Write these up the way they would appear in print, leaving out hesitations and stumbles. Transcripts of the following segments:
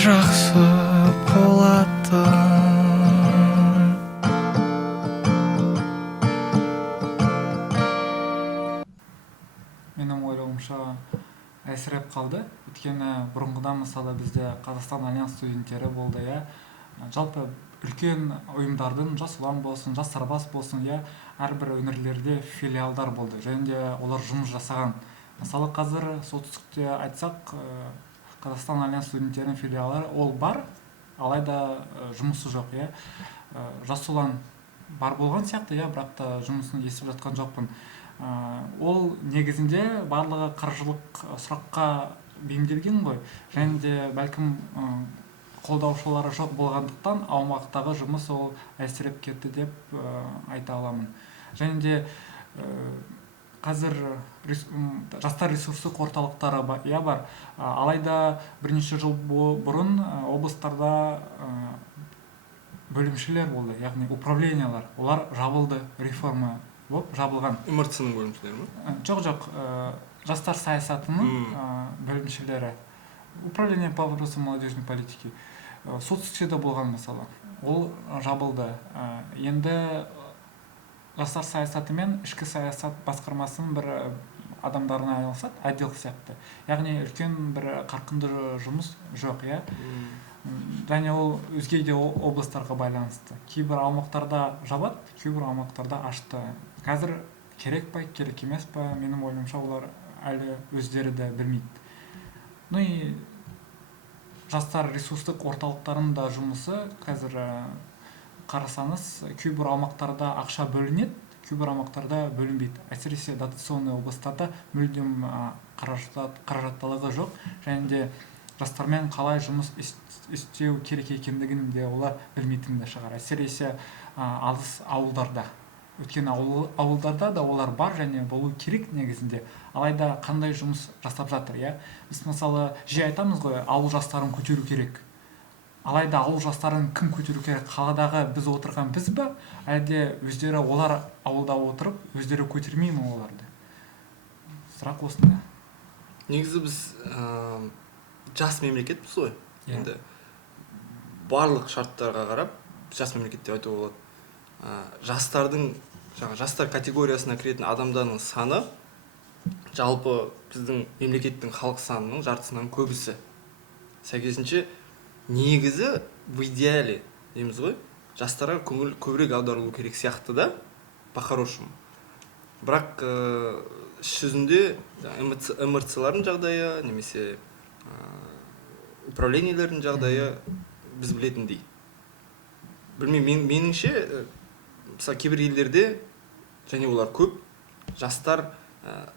жақсы болады. Менің ойлауымша әсіреп қалды. Өйткені бұрынғыдан мысалы бізде Қазақстан Альянс студенттері болды, жалпы үлкен ұйымдардың, жас ұлан болсын, жас сарбаз болсын, әрбір өңірлерде филиалдар болды, және де олар жұмыс жасаған. Мысалы қазір солтүстікте айтсақ, Қазақстан Альянс студенттерінің филиалы ол бар, алайда жұмысы жоқ. Жас ұлан бар болған сияқты, бірақ та жұмысын естіп жатқан жоқпын. Ол негізінде барлығы қаржылық сұраққа бейімделген ғой, және де бәлкім қолдаушылары жоқ болғандықтан аумақтағы жұмыс ол әлсіреп кетті деп айта аламын. Және де қазір жастар ресурстық орталықтары бар, алайда бірнеше жыл бұрын облыстарда бөлімшелер болды, яғни управлениялар, олар жабылды, реформа болып жабылған. МРЦ-ның бөлімшелері ме? Жоқ, жастар саясатының бөлімшелері. Управление по вопросам молодежной политики. Солтүстікте болған мысалы. Ол жабылды. Енді жастар саясаты мен ішкі саясат басқармасының бір адамдарына айналысады, отдел сияқты. Яғни үлкен бір қарқынды жұмыс жоқ, және ол өзге де облыстарға байланысты. Кейбір аумақтарда жабады, кейбір аумақтарда ашты. Қазір керек па, керек емес па, менің ойымша олар әлі өздері де білмейді. И жастар ресурстық орталықтарының да жұмысы қазір қарасаңыз, кейбір аумақтарда ақша бөлінеді, кейбір аумақтарда бөлінбейді. Әсіресе дотационный облыстарда мүлдем қаражаттылығы жоқ, және де жастармен қалай жұмыс істеу керек екендігін де олар білмейтін де шығар. Әсіресе алыс ауылдарда. Өйткені ауылдарда да олар бар және болу керек негізінде. Алайда қандай жұмыс жасап жатыр, Біз мысалы жиі айтамыз ғой, ауыл жастарын көтеру керек. Алайда ауыл жастарын кім көтеру керек? Қаладағы біз отырған біз бе? Әлде өздері олар ауылда отырып, өздері көтермей ме оларды? Сұрақ осында. Негізі біз жас мемлекетпіз ғой. Енді барлық шарттарға қарап жас мемлекет деп айтуға болады. Жастар категориясына кіретін адамдардың саны жалпы біздің мемлекеттің халық санының жартысынан көбісі. Сәйкесінше негізі в идеале дейміз ғой, жастарға көңіл көбірек аударылу керек сияқты да, по-хорошему. Бірақ іс жүзінде МРЦ-лардың жағдайы, немесе управлениелердің жағдайы біз білетіндей. Білмеймін, меніңше, мысалы кейбір елдерде, және олар көп, жастар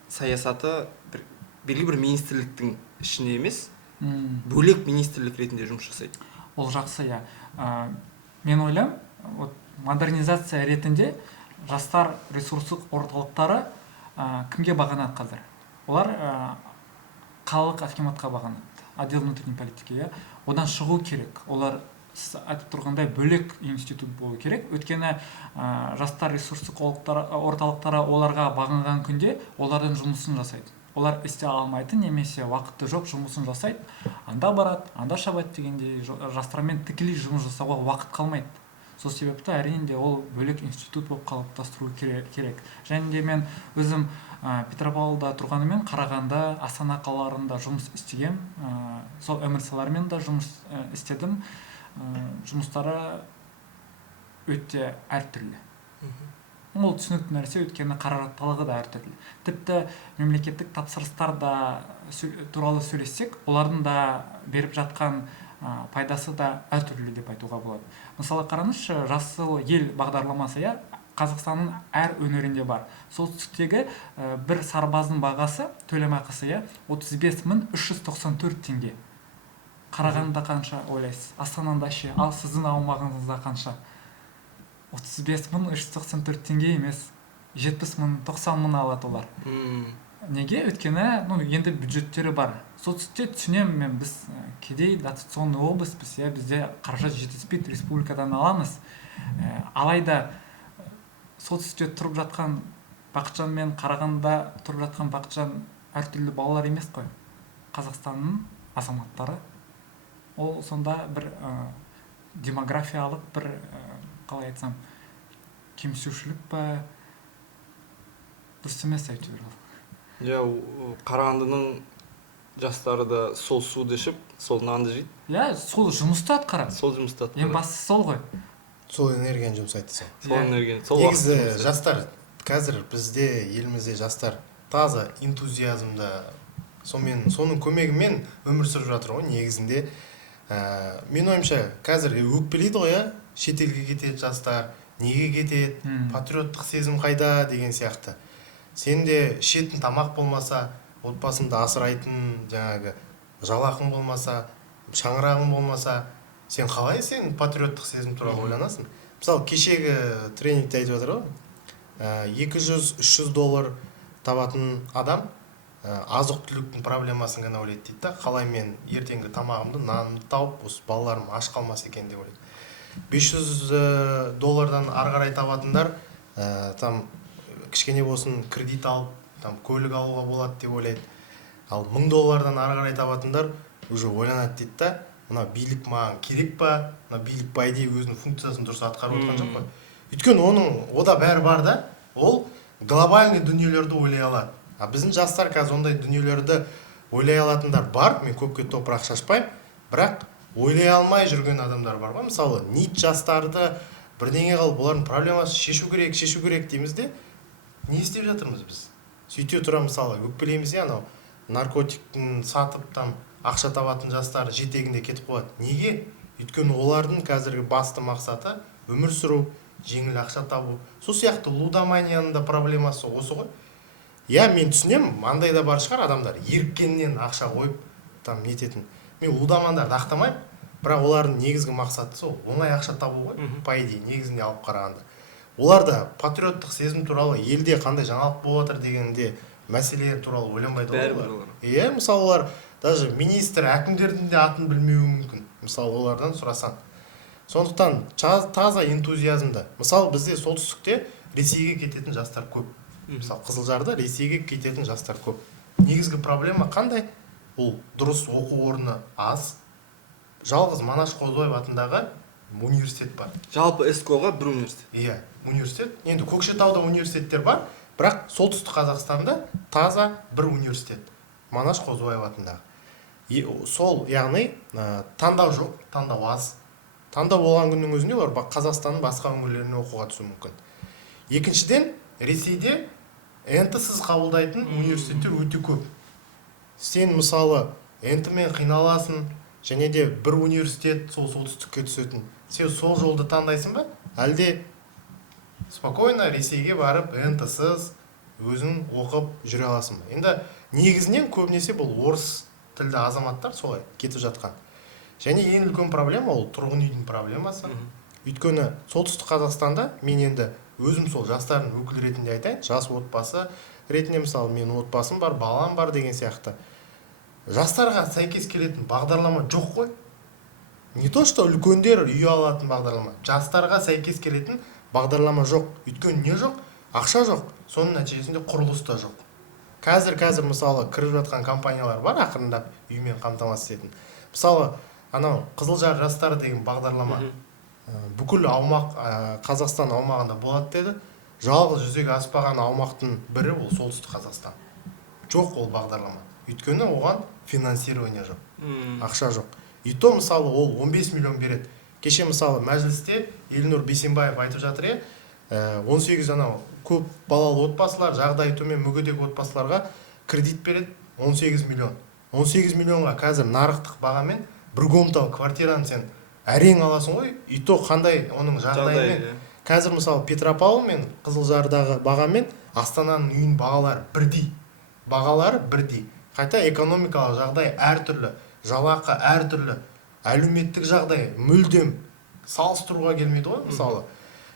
саясаты белгілі бір министрліктің ішіне емес, бөлек министрлік ретінде жұмыс жасайды. Ол жақсы, Мен ойлам, модернизация ретінде жастар ресурстық орталықтары кімге бағанады қазір? Олар қалалық акиматқа бағанады, отдел внутренней политики, Одан шығу керек. Олар айтып тұрғандай бөлек институт болу керек. Өйткені жастар ресурстық орталықтары оларға бағынған күнде олардың жұмысын жасайды. Олар істей алмайды, немесе уақыты жоқ жұмысын жасайды. Анда барады, анда шабады дегендей, жастармен тікелей жұмыс жасауға уақыт қалмайды. Сол себепті әрине ол бөлек институт болып қалыптастыру керек. Және де мен өзім Петропавлда тұрғанымен Қарағанды, Астана қалаларында жұмыс істеген, сол МРЦ-лармен де жұмыс істедім. Жұмыстары өте әртүрлі. Ол түсінікті нәрсе, өйткені қаражаттылығы да әртүрлі. Тіпті мемлекеттік тапсырыстар туралы сөйлессек, олардың да беріп жатқан пайдасы да әртүрлі деп айтуға болады. Мысалы қараңызшы, жасыл ел бағдарламасы Қазақстанның әр өңірінде бар. Солтүстіктегі бір сарбаздың бағасы, төлемақысы 35.394 теңге. Қарағандыда қанша ойлайсыз? Астанада ше, ал сіздің аумағыңызда қанша? 35.394 теңге емес, 70.000-90.000 алады олар. Неге? Өйткені енді бюджеттері бар. Солтүстікте түсінемін мен, біз кедей дотационный облыспыз, бізде қаражат жетіспейді, республикадан аламыз. Алайда солтүстікте тұрып жатқан Бақытжан мен Қарағандыда тұрып жатқан Бақытжан әртүрлі балалар емес қой. Қазақстанның азаматтары. ол сонда бір демографиялық бір қалай айтсам кемсушілік па, дұрыс емес әйтеуір ол. Иә, Қарағандының жастары да сол суды ішіп, сол нанды жейді. Иә, сол жұмысты атқарады. Сол жұмысты Ең бастысы сол ғой. сол энергияны жұмсайды десең. Сол энергия. Сол Негізі уақытты жұмсайды. жастар қазір бізде елімізде жастар таза энтузиазмда соның көмегімен өмір сүріп жатыр ғой негізінде. Мен ойымша қазір өкпелейді ғой, иә, шетелге кетеді жастар, неге кетеді, патриоттық сезім қайда деген сияқты. Сенде ішетін тамақ болмаса, отбасыңды асырайтын жаңағы жалақың болмаса, шаңырағың болмаса, сен қалай сен патриоттық сезім туралы ойланасың? Мысалы, кешегі тренингте айтып жатыр ғой, 200-300 доллар табатын адам азық-түліктің проблемасын ғана ойлайды дейді да, қалай мен ертеңгі тамағымды, нанымды тауып, осы балаларым аш қалмас екен деп ойлайды. 500 доллардан ары қарай табатындар там кішкене болсын кредит алып, там көлік алуға болады деп ойлайды. Ал 1000 доллардан ары қарай табатындар уже ойланады дейді да, мына билік маған керек па, мына билік по идее өзінің функциясын дұрыс атқарып отқан жоқ па. Өйткені оның ода бәрі бар да, ол глобальный дүниелерді ойлай алады. А біздің жастар қазір ондай дүниелерді ойлай алатындар бар, мен көпке топырақ шашпаймын, бірақ ойлай алмай жүрген адамдар бар ғой. Мысалы, ниет жастарды бірдеңе қылып, бұлардың проблемасын шешу керек дейміз де, не істеп жатырмыз біз? Сөйте тұра мысалы өкпелейміз, анау наркотиктің сатып там ақша табатын жастар жетегінде кетіп қояды. Неге? Өйткені олардың қазіргі басты мақсаты өмір сүру, жеңіл ақша табу. Сол сияқты лудоманияның да проблемасы осы ғой. Я, мен түсінемін, андай да бар шығар адамдар, еріккеннен ақша қойып, там нететін. Мен лудомандарды ақтамаймын, бірақ олардың негізгі мақсаты сол, оңай ақша табу ғой, по идее, негізінде алып қарағанда. Олар да патриоттық сезім туралы, елде қандай жаңалық болып жатыр дегенде мәселелер туралы ойланбайды ғой. Иә, мысалы олар даже министр, әкімдердің де атын білмеуі мүмкін. Мысалы олардан сұрасан. Сондықтан таза энтузиазмда. Мысалы бізде солтүстікте Ресейге кететін жастар көп. Мысалы Қызылжарда Ресейге кететін жастар көп. Негізгі проблема қандай? Ол дұрыс оқу орны аз. Жалғыз Манаш Қозыбаев атындағы университет бар. Жалпы СКО-ға бір университет. Иә, университет. Енді Көкшетауда университеттер бар, бірақ солтүстік Қазақстанда таза бір университет. Манаш Қозыбаев атындағы. Сол, яғни таңдау жоқ, таңдау аз. Таңдау болған күннің өзінде олар Қазақстанның басқа өңірлеріне оқуға түсуі мүмкін. Екіншіден, Ресейде НТ-сіз қабылдайтын университеттер өте көп. Сен мысалы НТ-мен қиналасың, және де бір университет сол солтүстікке түсетін. Сен сол жолды таңдайсың ба? Әлде спокойно Ресейге барып НТ-сіз өзің оқып жүре аласың ба? Енді негізінен көбінесе бұл орыс тілді азаматтар солай кетіп жатқан. Және ең үлкен проблема ол тұрғын үйдің проблемасы. Өйткені солтүстік Қазақстанда мен енді өзім сол жастардың өкілі ретінде айтайын, жас отбасы ретінде мысалы мен отбасым бар, балам бар деген сияқты. Жастарға сәйкес келетін бағдарлама жоқ қой. Не то что үлкендер үй алатын бағдарлама, жастарға сәйкес келетін бағдарлама жоқ. Өйткені не жоқ? Ақша жоқ. Соның нәтижесінде құрылыс та жоқ. Қазір мысалы кіріп жатқан компаниялар бар ақырындап үймен қамтамасыз ететін. Мысалы, анау Қызылжар жастары деген бағдарлама бүкіл аумақ Қазақстан аумағында болады деді. Жалғыз жүзеге аспаған аумақтың бірі ол солтүстік Қазақстан. Жоқ ол бағдарлама. Өйткені оған финансирование жоқ. Ақша жоқ. И то мысалы ол 15 миллион береді. Кеше мысалы мәжілісте Елнұр Бейсенбаев айтып жатыр, 18 анау көп балалы отбасылар, жағдайы төмен мүгедек отбасыларға кредит береді 18 миллион. 18 миллионға қазір нарықтық бағамен бір комнаталы квартираны сен әрең аласың ғой. И то қандай оның жағдайымен. Қазір мысалы Петропавл мен Қызылжардағы бағамен Астананың үйінің бағалары бірдей. Қайта экономикалық жағдай әртүрлі, жалақы әртүрлі, әлеуметтік жағдай мүлдем салыстыруға келмейді ғой мысалы.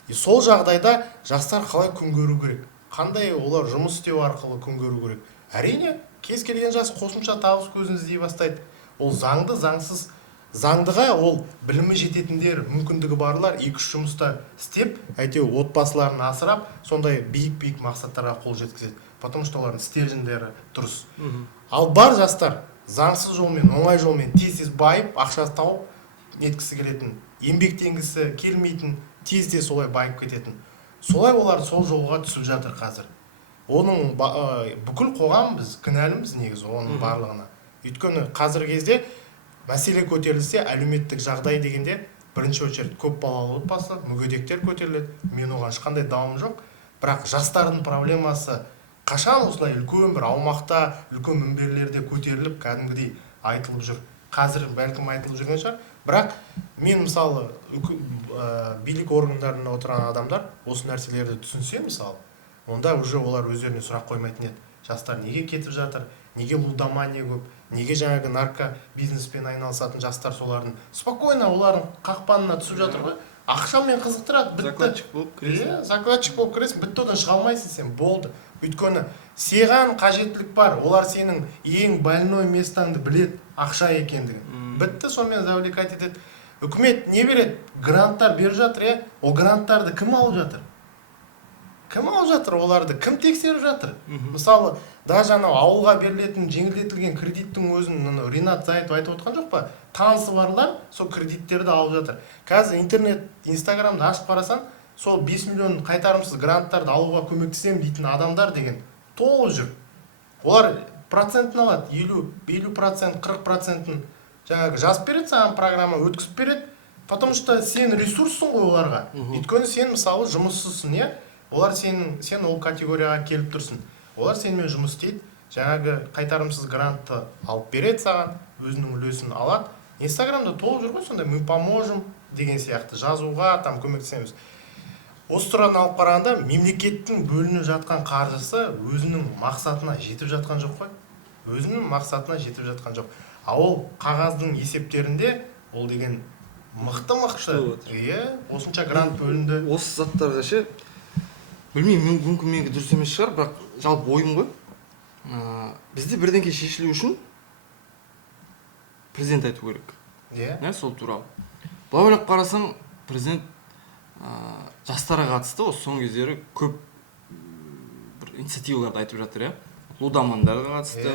Сол жағдайда жастар қалай күн көру керек? Қандай олар жұмыс істеу арқылы күн көру керек? Әрине, кез келген жас қосымша табыс көзін іздей бастайды. Ол заңды, заңсыз. Заңдыға ол білімі жететіндер, мүмкіндігі барлар 2-3 жұмыста істеп, әйтеуір отбасыларын асырап, сондай биік мақсаттарға қол жеткізеді. Потому что олардың стержендері дұрыс. Ал бар жастар, заңсыз жолмен оңай жолмен тез байып ақша тауып неткісі келетін, еңбектенгісі келмейтін, тезде солай байып кететін, солай олар сол жолға түсіп жатыр қазір. Оның бүкіл қоғам біз кінәліміз негізі оның барлығына. Өйткені қазіргі кезде мәселе көтерілсе әлеуметтік жағдай дегенде бірінші очередь көп балалы отбасы, мүгедектер көтеріледі. Мен оған ешқандай дауым жоқ. Бірақ жастардың проблемасы қашан осылай үлкен бір аумақта, үлкен мінберлерде көтеріліп, кәдімгідей айтылып жүр. Қазір бәлкім айтылып жүрген шығар. Бірақ мен мысалы билік органдарында отырған адамдар осы нәрселерді түсінсе мысалы, онда уже олар өздеріне сұрақ қоймайтын еді. Жастар неге кетіп жатыр, неге лудомания көп, неге жаңағы нарко бизнеспен айналысатын жастар солардың спокойно олардың қақпанына түсіп жатыр ғой. Ақшамен қызықтырады, бітті. Закладчик болып кіресің. Закладчик болып кіресің, бітті, одан шыға алмайсың сен, болды. Өйткені саған қажеттілік бар, олар сенің ең больной местаңды білет, ақша екендігін. Бітті, сонымен завлекать етеді. Үкімет не береді? Гранттар беріп жатыр, Ол гранттарды кім алып жатыр? Кім алып жатыр? Оларды кім тексеріп жатыр? Мысалы, даже анау ауылға берілетін жеңілдетілген кредиттің өзін Ринат Зайытов айтып отқан жоқ па? Танысы барлар сол кредиттерді алып жатыр. Қазір интернет, инстаграмды ашып қарасаң, сол 5 миллион қайтарымсыз гранттарды алуға көмектесемін дейтін адамдар деген толып жүр. Олар процентін алады, 50%, 40%-ін жаңағы жазып береді саған программа, өткізіп береді. Потому что сен ресурссың ғой оларға. Өйткені сен мысалы жұмыссызсың, Олар сен ол категорияға келіп тұрсың. Олар сенімен жұмыс істейді, жаңағы қайтарымсыз грантты алып береді саған, өзінің үлесін алады. Инстаграмда толып жүр ғой сонда, мы поможем деген сияқты жазуға, там көмектесеміз. Осы тұрғыдан алып қарағанда мемлекеттің бөлініп жатқан қаржысы өзінің мақсатына жетіп жатқан жоқ қой. Өзінің мақсатына жетіп жатқан жоқ. Ол қағаздың есептерінде ол деген мықты. Осынша грант бөлінді. Осы заттарға ше, білмеймін, мүмкін менікі дұрыс емес шығар, бірақ жалпы ойым ғой. Бізде бірдеңке шешілу үшін президент айту керек. Сол туралы. Былай ойлап қарасаң, президент жастарға қатысты осы соңғы кездері көп бір инициативаларды айтып жатыр, лудомандарға қатысты,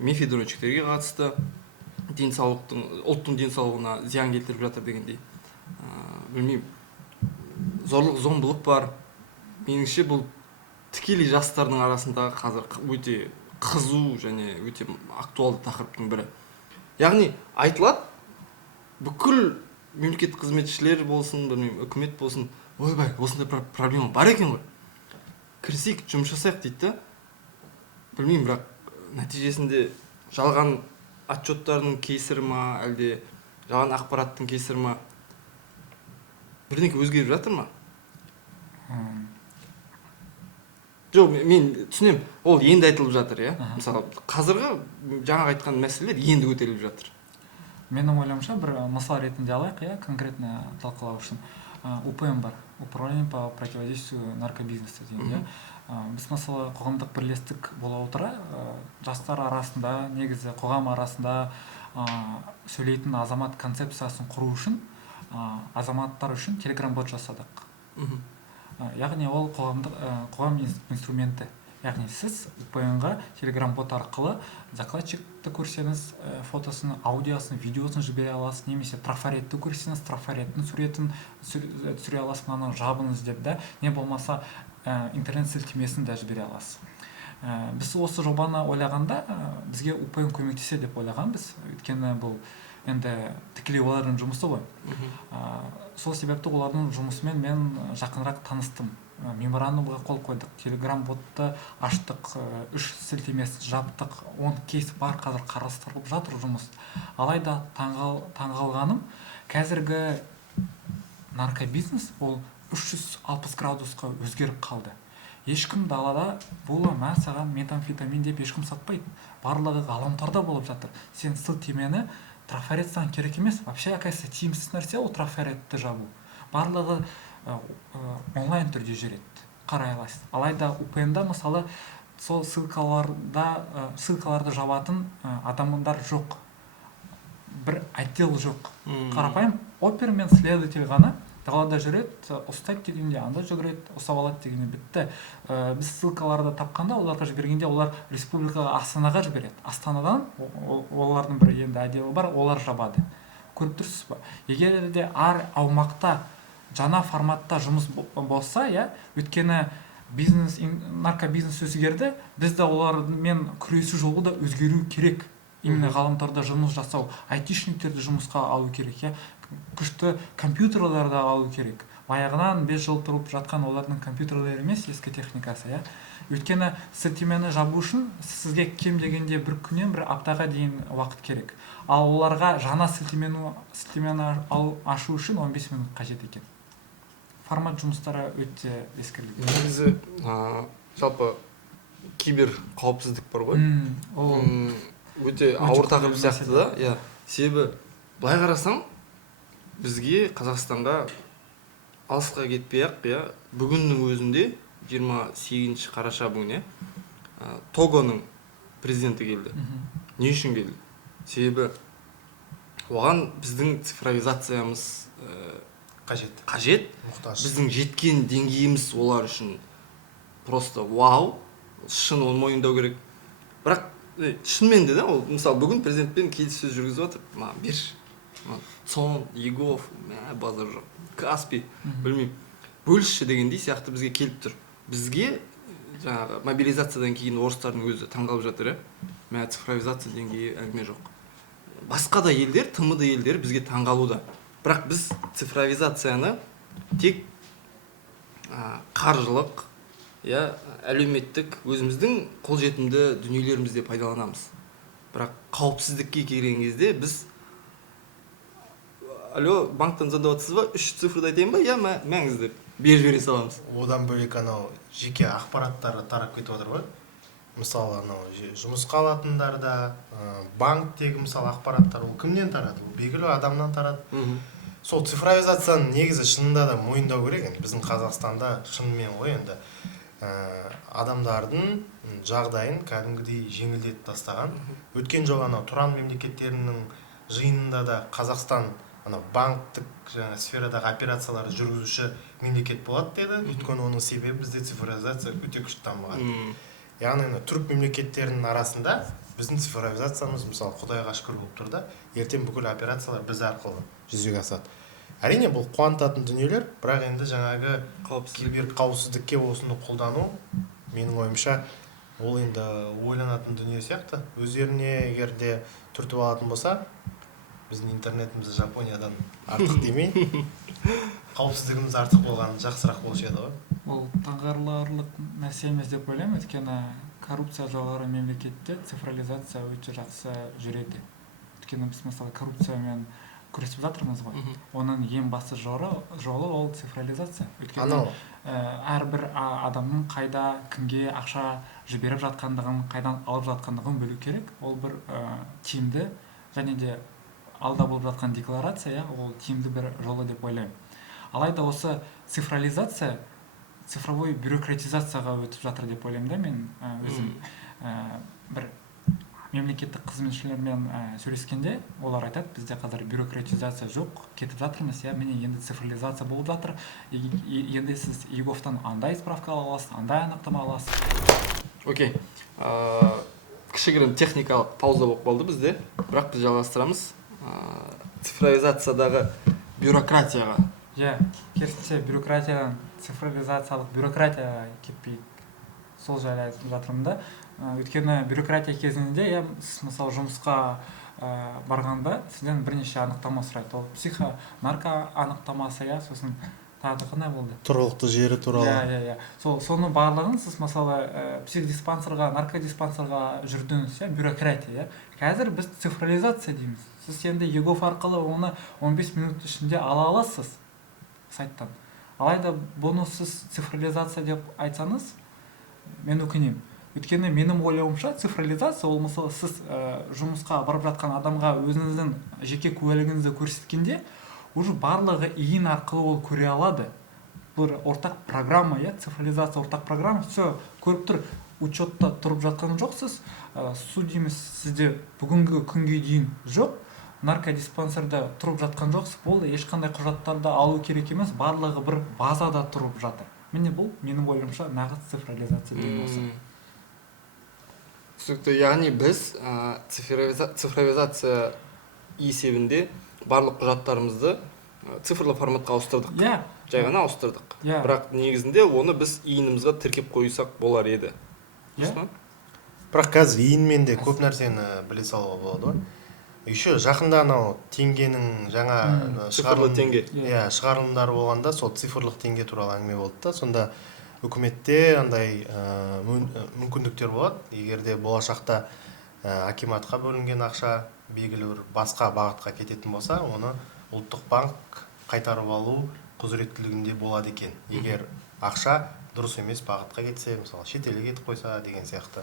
мефедрончиктерге қатысты, ұлттың денсаулығына зиян келтіріп жатыр дегендей. Білмеймін, зорлық зомбылық бар. Меніңше бұл тікелей жастардың арасындағы қазір өте қызу және өте актуалды тақырыптың бірі. Яғни айтылады, бүкіл мемлекеттік қызметшілер болсын, білмеймін, үкімет болсын, ойбай, осындай проблема бар екен ғой. Кірісейік, жұмыс жасайық дейді. Білмеймін, бірақ нәтижесінде жалған отчеттардың кесірі ма, әлде жалған ақпараттың кесірі ма, бірдеңке өзгеріп жатыр ма? Жоқ, мен түсінем, ол енді айтылып жатыр, Мысалы, қазіргі жаңа айтқан мәселелер енді көтеріліп жатыр. Менің ойлауымша бір мысал ретінде алайық, конкретно талқылау үшін. УПМ бар, Управление по противодействию наркобизнесу деген. Біз мысалы қоғамдық бірлестік бола отыра, жастар арасында, негізі қоғам арасында сөйлейтін азамат концепциясын құру үшін, азаматтар үшін телеграм-бот жасадық. Яғни ол қоғам инструменті. Яғни сіз УПМ-ға телеграм-бот арқылы закладчикті көрсеңіз, фотосын, аудиосын, видеосын жібере аласыз, немесе трафаретті көрсеңіз, трафареттің суретін түсіре аласыз, мынаны жабыңыз деп, не болмаса интернет сілтемесін де жібере аласыз. Біз осы жобаны ойлағанда, бізге УПМ көмектесе деп ойлағанбыз, өйткені бұл енді тікелей олардың жұмысы ғой. Сол себепті олардың жұмысымен мен жақынырақ таныстым. Меморандумға қол қойдық, телеграм-ботты аштық, 3 сілтемесін жаптық, 10 кейс бар, қазір қарастырылып жатыр жұмыс. Алайда таңғалғаным, қазіргі наркобизнес ол 360 градусқа өзгеріп қалды. Ешкім далада бола саған метамфетамин деп ешкім сатпайды. Барлығы ғаламторда болып жатыр. Сен сілтемені трафарет саған керек емес. Вообще, оказывается, тиімсіз нәрсе ол трафаретті жабу. Барлығы онлайн түрде жүреді. Қарай аласыз. Алайда УПМ-да мысалы сол ссылкаларды жабатын адамдар жоқ. Бір отдел жоқ. Қарапайым опер мен следователь ғана далада жүреді, ұстайды дегенде анда жүгіреді, ұстап алады дегенде бітті. Біз ссылкаларды тапқанда оларға жібергенде олар республика Астанаға жібереді. Астанадан олардың бір енді отделы бар, олар жабады. Көріп тұрсыз ба? Егер де әр аумақта жаңа форматта жұмыс болса, өйткені наркобизнес өзгерді, бізде олармен күресу жолы да өзгеру керек. Именно ғаламторда жұмыс жасау, айтишниктерді жұмысқа алу керек, күшті компьютерлерді алу керек. Баяғынан 5 жыл тұрып жатқан олардың компьютерлері емес, ескі техникасы, Өйткені сілтемені жабу үшін сізге кем дегенде бір күннен бір аптаға дейін уақыт керек. Ал оларға жаңа сілтемені ашу үшін 15 минут қажет екен. Формат жұмыстары өте ескерілген. Негізі жалпы кибер қауіпсіздік бар ғой. Ол өте ауыр тақырып сияқты да. Себебі былай қарасаң, бізге Қазақстанға алысқа кетпей-ақ, бүгіннің өзінде 28 қараша бүгін, Тогоның президенті келді. Не үшін келді? Себебі оған біздің цифровизациямыз қажет. Біздің жеткен деңгейіміз олар үшін просто вау, шын оны мойындау керек. Бірақ шынымен де, ол мысалы бүгін президентпен келіссөз жүргізіп жатыр. Берші. Цон, Егов, базар жоқ. Каспий, білмеймін. Бөлісші дегендей сияқты бізге келіп тұр. Бізге жаңағы мобилизациядан кейін орыстардың өзі таңғалып жатыр, цифровизация деңгейі әңгіме жоқ. Басқа да елдер, тмд елдер бізге таңғалуда. Бірақ біз цифровизацияны тек қаржылық, әлеуметтік өзіміздің қолжетімді дүниелерімізде пайдаланамыз. Бірақ қауіпсіздікке келген кезде біз алло, банктан звондаватсыз ба? 3 цифрды айтайын ба? Мәңіз деп беріп жібере саламыз. Одан бөлек жеке ақпараттары тарап кетіп отыр ғой. Мысалы, жұмысқа алатындарда, банктегі мысалы ақпараттар ол кімнен тарады? Ол белгілі адамнан тарады. Сол цифровизацияны негізі шынында да мойындау керек. Біздің Қазақстанда шынымен ғой енді адамдардың жағдайын кәдімгідей жеңілдетіп тастаған. Өткен жолы Тұран мемлекеттерінің жиынында да Қазақстан банктік сферадағы операцияларды жүргізуші мемлекет болады деді. Өйткені оның себебі бізде цифровизация өте күшті дамыған. Яғни түрік мемлекеттерінің арасында біздің цифровизациямыз мысалы Құдайға шүкір болып тұр да, ертең бүкіл операциялар біз арқылы жүзеге асады. Әрине бұл қуантатын дүниелер, бірақ енді жаңағы кибер қауіпсіздікке осыны қолдану менің ойымша ол енді ойланатын дүние сияқты. Өздеріне егер де түртіп алатын болса, біздің интернетімізді Жапониядан артық демей, қауіпсіздігіміз артық болғаны жақсырақ болушы еді ғой. Ол таңғаларлық нәрсе емес деп ойлаймын, өйткені коррупция жоғары мемлекетте цифровизация өте жақсы жүреді. Өйткені біз мысалы коррупциямен күресіп жатырмыз ғой. Оның ең басты жолы ол цифровизация. Өйткені әрбір адамның қайда, кімге ақша жіберіп жатқандығын, қайдан алып жатқандығын білу керек. Ол бір тиімді және де алда болып жатқан декларация, ол тиімді бір жолы деп ойлаймын. Алайда осы цифровизация цифровой бюрократизацияға өтіп жатыр деп ойлаймын да мен өзім. Бір мемлекеттік қызметшілермен сөйлескенде олар айтады, бізде қазір бюрократизация жоқ, кетіп жатырмыз, міне енді цифровизация болып жатыр. Енді сіз Еговтан андай справка аласыз, андай анықтама аласыз. Окей. Кішігірім техникалық пауза болып қалды бізде, бірақ біз жалғастырамыз. Цифровизациядағы бюрократияға. Керісінше бюрократиядан цифровизациялық бюрократияға кетпейік. Сол жайлы айтып жатырмын да. Өйткені бюрократия кезінде, сіз мысалы жұмысқа барғанда сізден бірнеше анықтама сұрайды. Ол психонарко анықтамасы, сосын тағы қандай болды? Тұрғылықты жері туралы. Соны барлығын сіз мысалы психдиспансерға, наркодиспансерға жүрдіңіз, бюрократия. Қазір біз цифровизация дейміз. Сіз енді Егов арқылы оны 15 минут ішінде ала аласыз сайттан. Алайда бұны сіз цифровизация деп айтсаңыз, мен өкінемін. Өйткені менің ойлауымша цифровизация ол мысалы сіз жұмысқа барып жатқан адамға өзіңіздің жеке куәлігіңізді көрсеткенде, уже барлығы иін арқылы ол көре алады. Бұл ортақ программа, цифровизация ортақ программа, все көріп тұр. Учетта тұрып жатқан жоқсыз, судиміз сізде бүгінгі күнге дейін жоқ. наркодиспансерде тұрып жатқан жоқсыз, болды, ешқандай құжаттарды алу керек емес, барлығы бір базада тұрып жатыр. Міне бұл менің ойымша нағыз цифрализация деген осы. Түсінікті. Яғни біз цифровизация есебінде барлық құжаттарымызды цифрлы форматқа ауыстырдық. Иә. Жай ғана ауыстырдық. Иә. Бірақ негізінде оны біз иінімізге тіркеп қойсақ болар еді. Иә. Бірақ қазір иінмен де көп нәрсені біле салуға болады ғой. Еще жақында анау теңгенің жаңа цифрлы теңге. Иә, шығарылымдары болғанда сол цифрлық теңге туралы әңгіме болды да, сонда үкіметте андай мүмкіндіктер болады. Егер де болашақта акиматқа бөлінген ақша белгілі бір басқа бағытқа кететін болса, оны ұлттық банк қайтарып алу құзыреттілігінде болады екен. Егер ақша дұрыс емес бағытқа кетсе, мысалы шетелге кетіп қойса деген сияқты.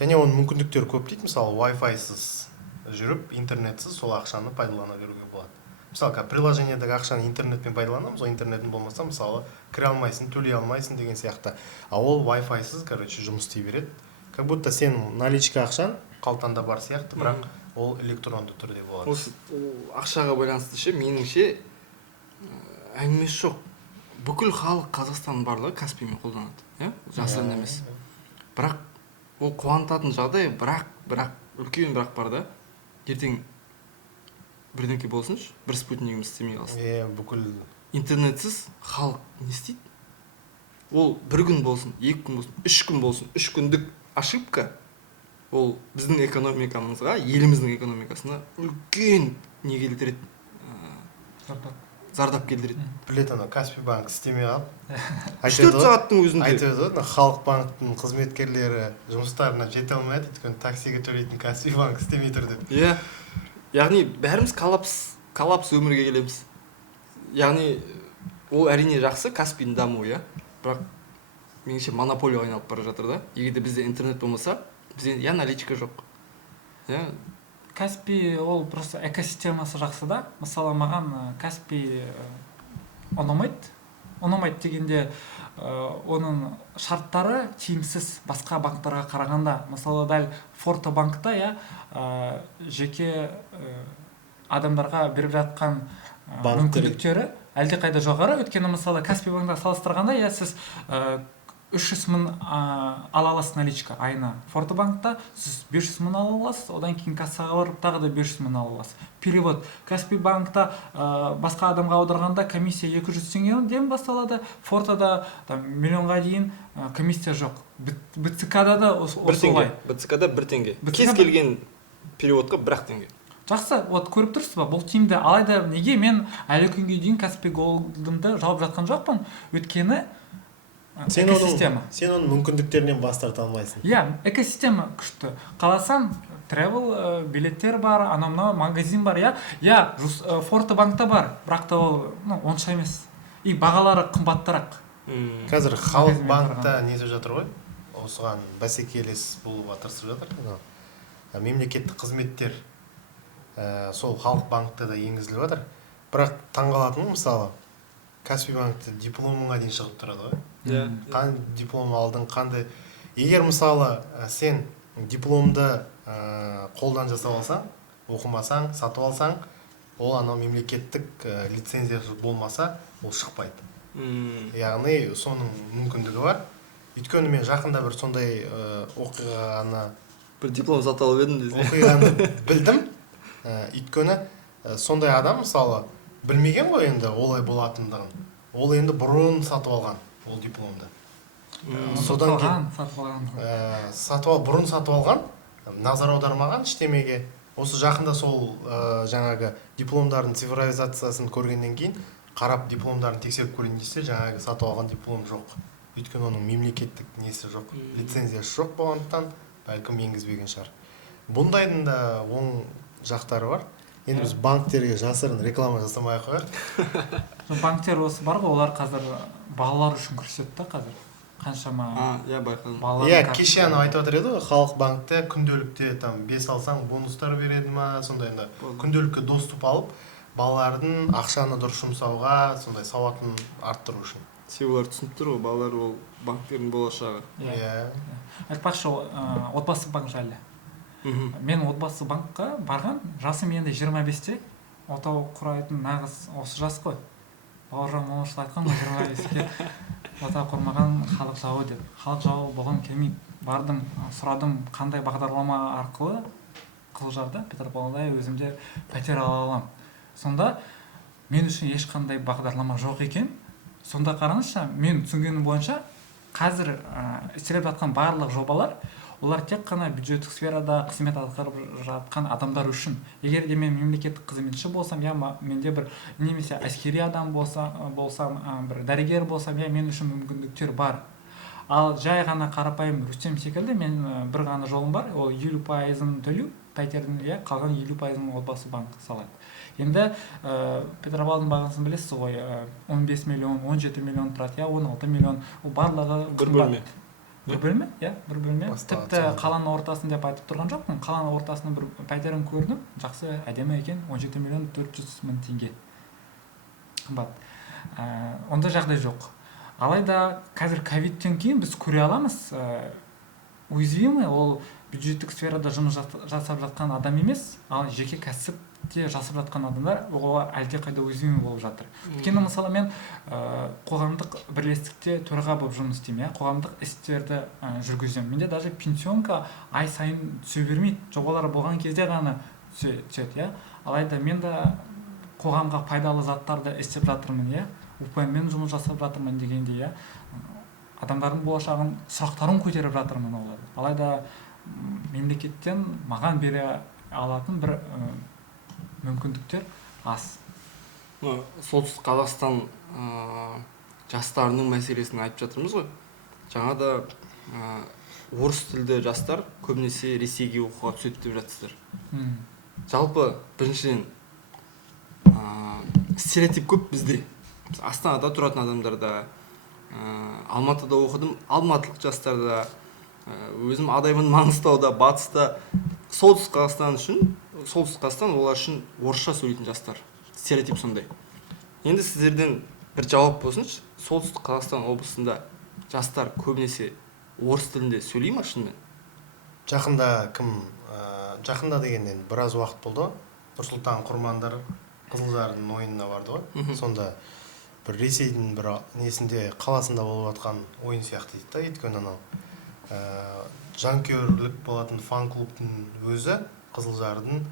Және оның мүмкіндіктері көп дейді, мысалы Wi-Fi-сыз жүріп, интернетсіз сол ақшаны пайдалана беруге болады. Мысалы, приложениедегі ақшаны интернетпен пайдаланамыз, ол интернетін болмаса, мысалы, кіре алмайсың, төлей алмайсың деген сияқты. А ол Wi-Fi-сыз, жұмыс істей береді. Как будто сен наличка ақшан қалтаңда бар сияқты, бірақ ол электронды түрде болады. Осы ақшаға байланысты ше, меніңше әңгімесі жоқ. Бүкіл халық Қазақстанның барлығы Каспиймен қолданады, иә? Жасырын емес. Бірақ ол қуантатын жағдай, бірақ үлкен бірақ бар да. Ертең бірдеңке болсыншы, бір спутнигіміз істемей қалсын. Бүкіл интернетсіз халық не істейді? Ол бір күн болсын, 2 күн болсын, 3 күн болсын, 3 күндік ошибка ол біздің экономикамызға, еліміздің экономикасына үлкен не келтіреді? Зардап келтіреді. Білет ана Каспий банк істемей қалып. 4 сағаттың өзінде. Айтады ғой, халық банктың қызметкерлері жұмыстарына жете алмайды, өйткені таксиге төлейтін Каспий банк істемей тұр деп. Иә. Яғни бәріміз коллапс өмірге келеміз. Яғни ол әрине жақсы, Каспийдің дамуы, иә. Бірақ меніңше монополия айналып бара жатыр да. Егер де бізде интернет болмаса, бізде наличка жоқ. Иә. Каспий ол просто экосистемасы жақсы да. Мысалы, маған Каспий ұнамайды дегенде оның шарттары тиімсіз басқа банктарға қарағанда. Мысалы, дәл Фортобанкта, жеке адамдарға беріп жатқан мүмкіндіктері әлде қайда жоғары. Өйткені мысалы Каспий банкта салыстырғанда, сіз 300 мың ала аласыз наличка айына. Фортобанкта сіз 500 мың ала аласыз, одан кейін кассаға барып тағы да 500 мың ала аласыз. Перевод. Каспий банкта басқа адамға аударғанда комиссия 200 теңгеден басталады. Фортода миллионға дейін комиссия жоқ. БЦК-да да осылай. БЦК-да 1 теңге. Кез келген переводқа 1 теңге. Жақсы, көріп тұрсыз ба, бұл тиімді. Алайда неге мен әлі күнге дейін Каспий Голдымды жауып жатқан жоқпын? Өйткені экосистема. Сен оның мүмкіндіктерінен бас тарта алмайсың. Экосистема күшті. Қаласаң, travel билеттер бар, анау магазин бар, Фортобанкта бар, бірақ та ол онша емес. И бағалары қымбаттырақ. Қазір халық банкта нетіп жатыр ғой? Осыған бәсекелес болуға тырысып жатыр. Мемлекеттік қызметтер сол халық банкта да енгізіліп жатыр. Бірақ таңғалатыным, мысалы, Каспий банкта дипломыңа дейін шығып тұрады ғой. Қандай диплом алдың, қандай. Егер мысалы сен дипломды қолдан жасап алсаң, оқымасаң, сатып алсаң, ол анау мемлекеттік лицензиясы болмаса, ол шықпайды. Яғни соның мүмкіндігі бар. Өйткені мен жақында бір сондай оқиғаны бір диплом сатып алып едім десе. Оқиғаны білдім. Өйткені сондай адам мысалы білмеген ғой енді олай болатындығын. Ол енді бұрын сатып алған ол дипломды. Содан кейін бұрын сатып алған, назар аудармаған ештемеге. Осы жақында сол жаңағы дипломдардың цифровизациясын көргеннен кейін қарап дипломдарын тексеріп көрейін десе, жаңағы сатып алған диплом жоқ. Өйткені оның мемлекеттік несі жоқ, лицензиясы жоқ болғандықтан бәлкім енгізбеген шығар. Бұндайдың да оң жақтары бар. Енді біз банктерге жасырын реклама жасамай қояйық. Банктер осы бар ғой, олар қазір балалар үшін күреседі да қазір. Қаншама байқадым. Кеше ана айтып отыр еді ғой, халық банкте күнделікте 5 алсаң бонустар береді ма, сондай енді күнделікке доступ алып, балалардың ақшаны дұрыс жұмсауға, сондай сауатын арттыру үшін. Олар түсініп тұр ғой, балалар ол банктердің болашағы. Айтпақшы, отбасы банк жайлы. Мен отбасы банкқа барған, жасым енді 25-те, отау құрайтын нағыз осы жас қой. Бауыржан Момышұлы айтқан ғой, 25-ке отау құрмаған халық жауы деп. Халық жауы болған келмейді. Бардым, сұрадым, қандай бағдарлама арқылы Қызылжарда, Петропавлда өзімде пәтер ала аламын. Сонда мен үшін ешқандай бағдарлама жоқ екен. Сонда қараңызшы, мен түсінгенім бойынша қазір істеліп жатқан барлық жобалар, олар тек қана бюджеттік сферада қызмет атқарып жатқан адамдар үшін. Егер де мен мемлекеттік қызметші болсам, я менде бір немесе әскери адам болсам, бір дәрігер болсам, я мен үшін мүмкіндіктер бар. Ал жай ғана қарапайым Рүстем секілді мен бір ғана жолым бар, ол 50% төлеу, пәтердің, қалған 50% отбасы банк салады. Енді Петропавлдың бағасын білесіз ғой, 15 миллион, 17 миллион тұрады, 16 миллион, ол барлығы бір бөлме. Бір бөлме, бір бөлме. Тіпті қаланың ортасын деп айтып тұрған жоқпын. Қаланың ортасында бір пәтерін көрдім, жақсы, әдемі екен, 17 миллион 400 мың теңге. Қымбат. Онда жағдай жоқ. Алайда қазір ковидтен кейін біз көре аламыз, уязвимый, ол бюджеттік сферада жұмыс жасап жатқан адам емес, ал жеке кәсіпте жасап жатқан адамдар олар әлдеқайда уязвимый болып жатыр. Өйткені мысалы мен қоғамдық бірлестікте төраға болып жұмыс істеймін, қоғамдық істерді жүргіземін. Менде даже пенсионка ай сайын түсе бермейді. Жобалар болған кезде ғана түседі, алайда мен де қоғамға пайдалы заттарды істеп жатырмын, УПМ-мен жұмыс жасап жатырмын дегенде, адамдардың болашағын, сұрақтарын көтеріп жатырмын олар. Алайда мемлекеттен маған бере алатын бір мүмкіндіктер аз. Солтүстік Қазақстан жастарының мәселесін айтып жатырмыз ғой. Жаңа да орыс тілді жастар көбінесе Ресейге оқуға түседі деп жатсыздар. Жалпы біріншіден стереотип көп бізде. Астанада тұратын адамдарда, Алматыда оқыдым, алматылық жастарда, өзім адаймын Маңғыстауда, Батыста, солтүстік Қазақстан үшін, солтүстік Қазақстан олар үшін орысша сөйлейтін жастар. Стереотип сондай. Енді сіздерден бір жауап болсыншы, солтүстік Қазақстан облысында жастар көбінесе орыс тілінде сөйлей ма шынымен? Жақында дегеннен біраз уақыт болды. Нұрсұлтан Құрмандар Қызылжардың ойынына барды ғой. Сонда бір Ресейдің бір несінде қаласында болып жатқан ойын сияқты дейді. Өйткені анау жанкүйерлік болатын фан-клубтың өзі Қызылжардың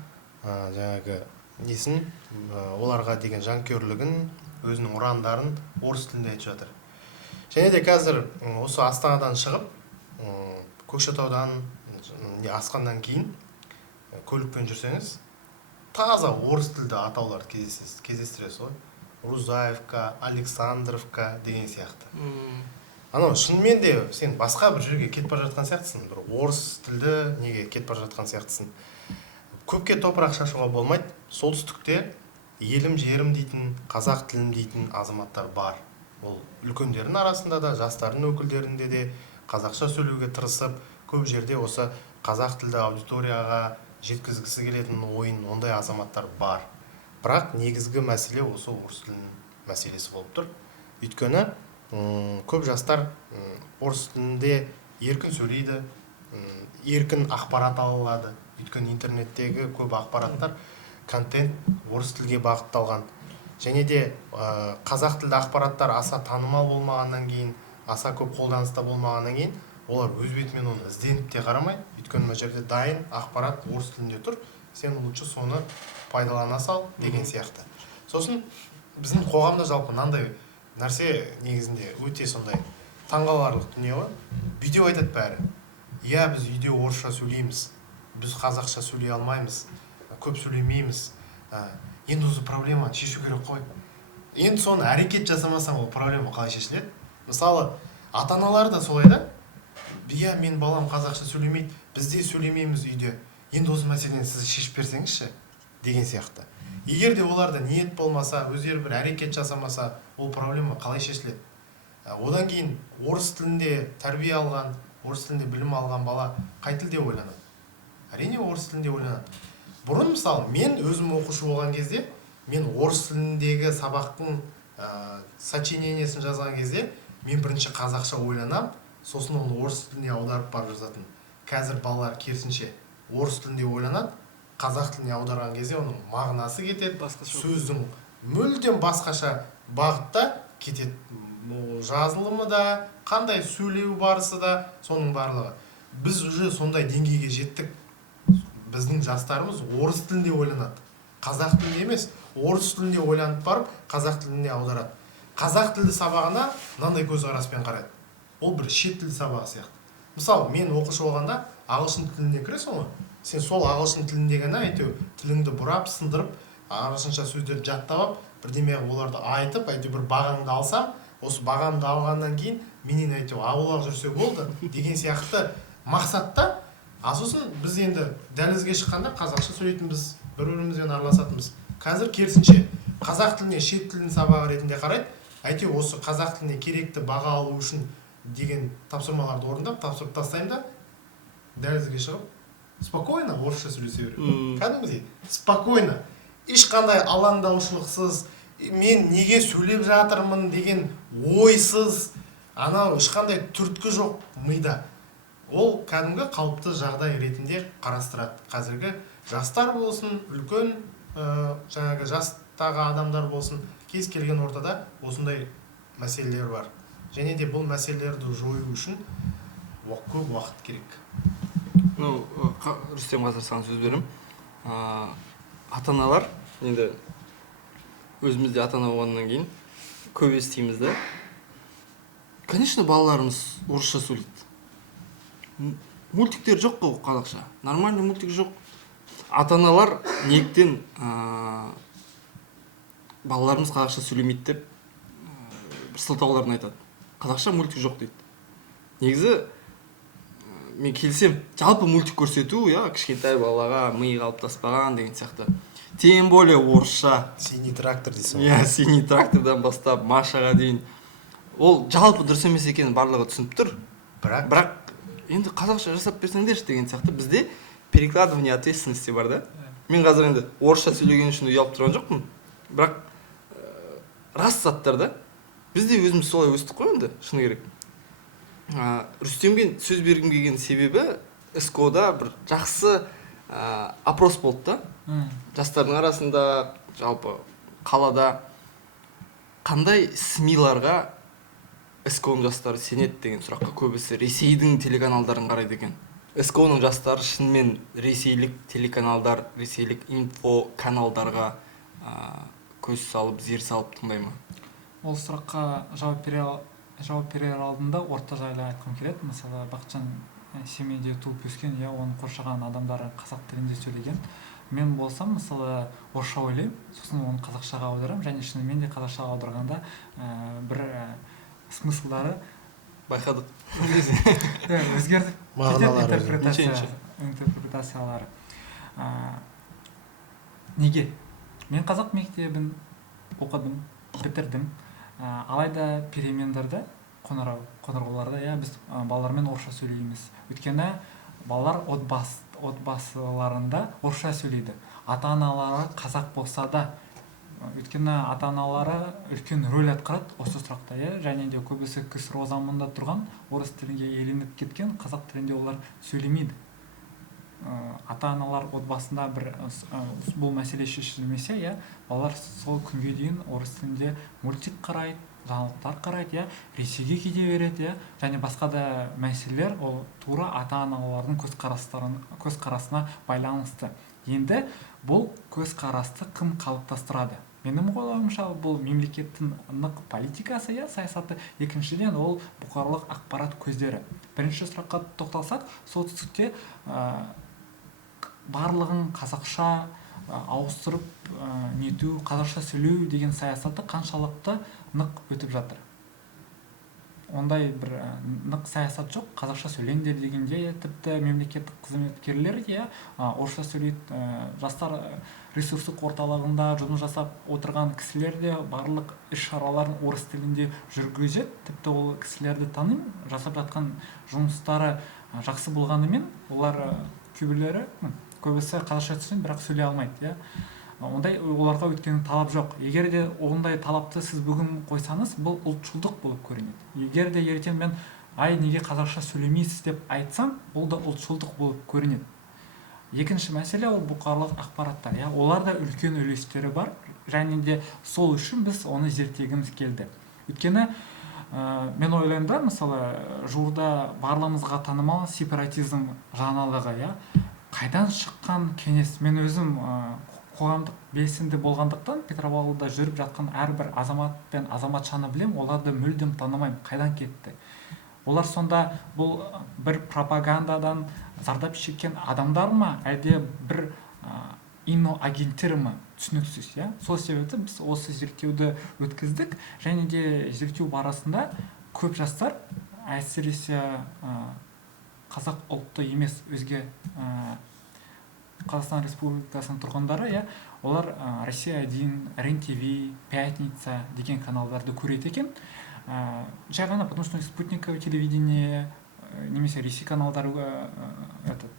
жаңағы несін, оларға деген жанкүйерлігін, өзінің ұрандарын орыс тілінде айтып жатыр. Және де қазір осы Астанадан шығып, Көкшетаудан асқаннан кейін көлікпен жүрсеңіз, таза орыс тілді атаулар кездестіресіз ғой. Рузаевка, Александровка деген сияқты. Анау шынымен де сен басқа бір жерге кетіп бара жатқан сияқтысың, бір орыс тілді неге кетіп бара жатқан сияқтысың. Көпке топырақ шашуға болмайды. Солтүстікте елім жерім дейтін, қазақ тілім дейтін азаматтар бар. Ол үлкендердің арасында да, жастардың өкілдерінде де қазақша сөйлеуге тырысып, көп жерде осы қазақ тілді аудиторияға жеткізгісі келетін ойын, ондай азаматтар бар. Бірақ негізгі мәселе осы орыс тілінің мәселесі болып тұр. Өйткені көп жастар орыс тілінде еркін сөйлейді, еркін ақпарат ала алады. Өйткені интернеттегі көп ақпараттар, контент орыс тілге бағытталған. Және де қазақ тілді ақпараттар аса танымал болмағаннан кейін, аса көп қолданыста болмағаннан кейін, олар өз бетімен оны ізденіп те қарамайды. Өйткені мына жерде дайын ақпарат орыс тілінде тұр, сен лучше соны пайдалана сал деген сияқты. Сосын біздің қоғамда жалпы мынандай нәрсе негізінде өте сондай таңғаларлық дүние ғой. Видео айтады бәрі. Біз үйде орысша сөйлейміз, біз қазақша сөйлей алмаймыз, көп сөйлемейміз. Енді осы проблеманы шешу керек қой. Енді соны әрекет жасамасаң, ол проблема қалай шешіледі? Мысалы, ата-аналар да солай да. Мен балам қазақша сөйлемейді, біз де сөйлемейміз үйде. Енді осы мәселені сіз шешіп берсеңізші деген сияқты. Егер де оларда ниет болмаса, өздері бір әрекет жасамаса, ол проблема қалай шешіледі? Одан кейін орыс тілінде тәрбие алған, орыс тілінде білім алған бала қай тілде ойланады? Әрине орыс тілінде ойланады. Бұрын мысалы мен өзім оқушы болған кезде, мен орыс тіліндегі сабақтың сочинениесін жазған кезде, мен бірінші қазақша ойланам, сосын оны орыс тіліне аударып барып жазатын. Қазір балалар керісінше. орыс тілінде ойланады, қазақ тіліне аударған кезде оның мағынасы кетеді, Басқаша. сөздің мүлдем басқаша бағытта кетеді. Жазылымы да, қандай сөйлеу барысы да, соның барлығы. Біз уже сондай деңгейге жеттік. Біздің жастарымыз орыс тілінде ойланады. Қазақ тілінде емес, орыс тілінде ойланып барып, қазақ тіліне аударады. Қазақ тілді сабағына мынандай көзқараспен қарайды. Ол бір шет тіл сабағы сияқты. Мысалы, мен оқушы болғанда ағылшын тіліне кіресің ғой. Сен сол ағылшын тілінде ғана әйтеу тіліңді бұрап, сындырып, ағылшынша сөздерді жаттап алып, бірдеме оларды айтып, әйтеу бір бағаңды алсам, осы бағамды алғаннан кейін менен әйтеу аулақ жүрсе болды деген сияқты мақсатта. А сосын біз енді дәлізге шыққанда қазақша сөйлейтінбіз, бір-бірімізбен араласатынбыз. Қазір керісінше қазақ тіліне шет тілдің сабағы ретінде қарайды. Әйтеу осы қазақ тіліне керекті баға алу үшін деген тапсырмаларды орындап, тапсырып тастаймын да дәлізге шығып спокойно орысша сөйлесе беремін. Кәдімгідей спокойно, ешқандай алаңдаушылықсыз, мен неге сөйлеп жатырмын деген ойсыз, анау ешқандай түрткі жоқ мида. Ол кәдімгі қалыпты жағдай ретінде қарастырады. Қазіргі жастар болсын, үлкен жаңағы жастағы адамдар болсын, кез келген ортада осындай мәселелер бар. Және де бұл мәселелерді жою үшін көп уақыт керек. Рүстем, қазір саған сөз беремін. Ата-аналар, енді өзімізде ата-ана болғаннан кейін көп естиміз да. Конечно, балаларымыз орысша сөйлейді. Мультиктер жоқ қой қазақша. Нормальный мультик жоқ. Ата-аналар неліктен балаларымыз қазақша сөйлемейді деп бір сылтауларын айтады. Қазақша мультик жоқ дейді. Негізі мен келсем, жалпы мультик көрсету, кішкентай балаға миы қалыптаспаған деген сияқты. Тем более орысша. Синий трактор дейсің. Синий трактордан бастап Машаға дейін. Ол жалпы дұрыс емес екенін барлығы түсініп тұр. Бірақ енді қазақша жасап берсеңдерші деген сияқты бізде перекладывание ответственности бар да. Мен қазір енді орысша сөйлеген үшін ұялып тұрған жоқпын. Бірақ рас заттар да. Бізде өзіміз солай өстік қой енді, шыны керек. Рүстемге сөз бергім келген себебі СКО-да бір жақсы опрос болды да. Жастардың арасында, жалпы қалада қандай СМИ-ларға СКО-ның жастары сенеді деген сұраққа көбісі Ресейдің телеканалдарын қарайды екен. СКО-ның жастары шынымен ресейлік телеканалдар, ресейлік инфо каналдарға көз салып, зер салып тыңдай ма? Ол сұраққа жауап берер алдында орта жайлы айтқым келеді. Мысалы, Бақытжан семейде туып өскен, оның қоршаған адамдары қазақ тілінде сөйлеген. Мен болсам, мысалы, орысша ойлаймын, сосын оны қазақшаға аударамын, және шынымен де қазақшаға аударғанда бір смыслдары байқадық. Өзгерді. Интерпретациялары. Неге? Мен қазақ мектебін оқыдым, бітірдім. Алайда перемендарда, қондырғыларда біз балалармен орысша сөйлейміз. Өйткені балалар отбасыларында орысша сөйлейді. Ата-аналары қазақ болса да, өйткені ата-аналары үлкен рөл атқарады осы сұрақта, және де көбісі КСРО заманында тұрған, орыс тілінде еленіп кеткен, қазақ тілінде олар сөйлемейді. Ата-аналар отбасында бұл мәселе шешілмесе, балалар сол күнге дейін орыс тілінде мультик қарайды, жаңалықтар қарайды, Ресейге кете береді, және басқа да мәселелер ол тура ата-аналардың көзқарасына байланысты. Енді бұл көзқарасты кім қалыптастырады? Менің ойымша бұл мемлекеттің нық политикасы, саясаты. Екіншіден ол бұқаралық ақпарат көздері. Бірінші сұраққа тоқталсақ, солтүстікте барлығын қазақша ауыстырып нету, қазақша сөйлеу деген саясаты қаншалықты нық өтіп жатыр. Ондай бір нық саясат жоқ, қазақша сөйлеңдер дегенде, тіпті мемлекеттік қызметкерлер орысша сөйлейді. Жастар ресурстық орталығында жұмыс жасап отырған кісілер де барлық іс-шараларын орыс тілінде жүргізеді. Тіпті ол кісілерді танимын, жасап жатқан жұмыстары жақсы болғанымен, олар көбісі қазақша түсінеді, бірақ сөйлей алмайды. Ондай оларға өйткені талап жоқ. Егер де ондай талапты сіз бүгін қойсаңыз, бұл ұлтшылдық болып көрінеді. Егер де ертең мен неге қазақша сөйлемейсіз деп айтсам, ол да ұлтшылдық болып көрінеді. екінші мәселе ол бұқаралық ақпараттар, иә, оларда үлкен үлестері бар, және де сол үшін біз оны зерттегіміз келді. Өйткені мен ойлаймын да, мысалы жуырда барлығымызға танымал сепаратизм жаңалығы, иә, қайдан шыққан кеңес. Мен өзім қоғамдық белсенді болғандықтан Петропавлда жүріп жатқан әрбір азамат пен азаматшаны білем, оларды мүлдем танымаймын, қайдан кетті. Олар сонда бұл бір пропагандадан зардап шеккен адамдар ма, әлде бір иноагенттер ма, түсініксіз, иә. Сол себепті біз осы зерттеуді өткіздік, және де зерттеу барысында көп жастар, әсіресе қазақ ұлтты емес өзге Қазақстан Республикасының тұрғындары, иә, олар Россия 1, РЕН-ТВ, Пятница деген каналдарды көреді екен. Жай ғана, потому что спутниковое телевидение, немесе Ресей каналдары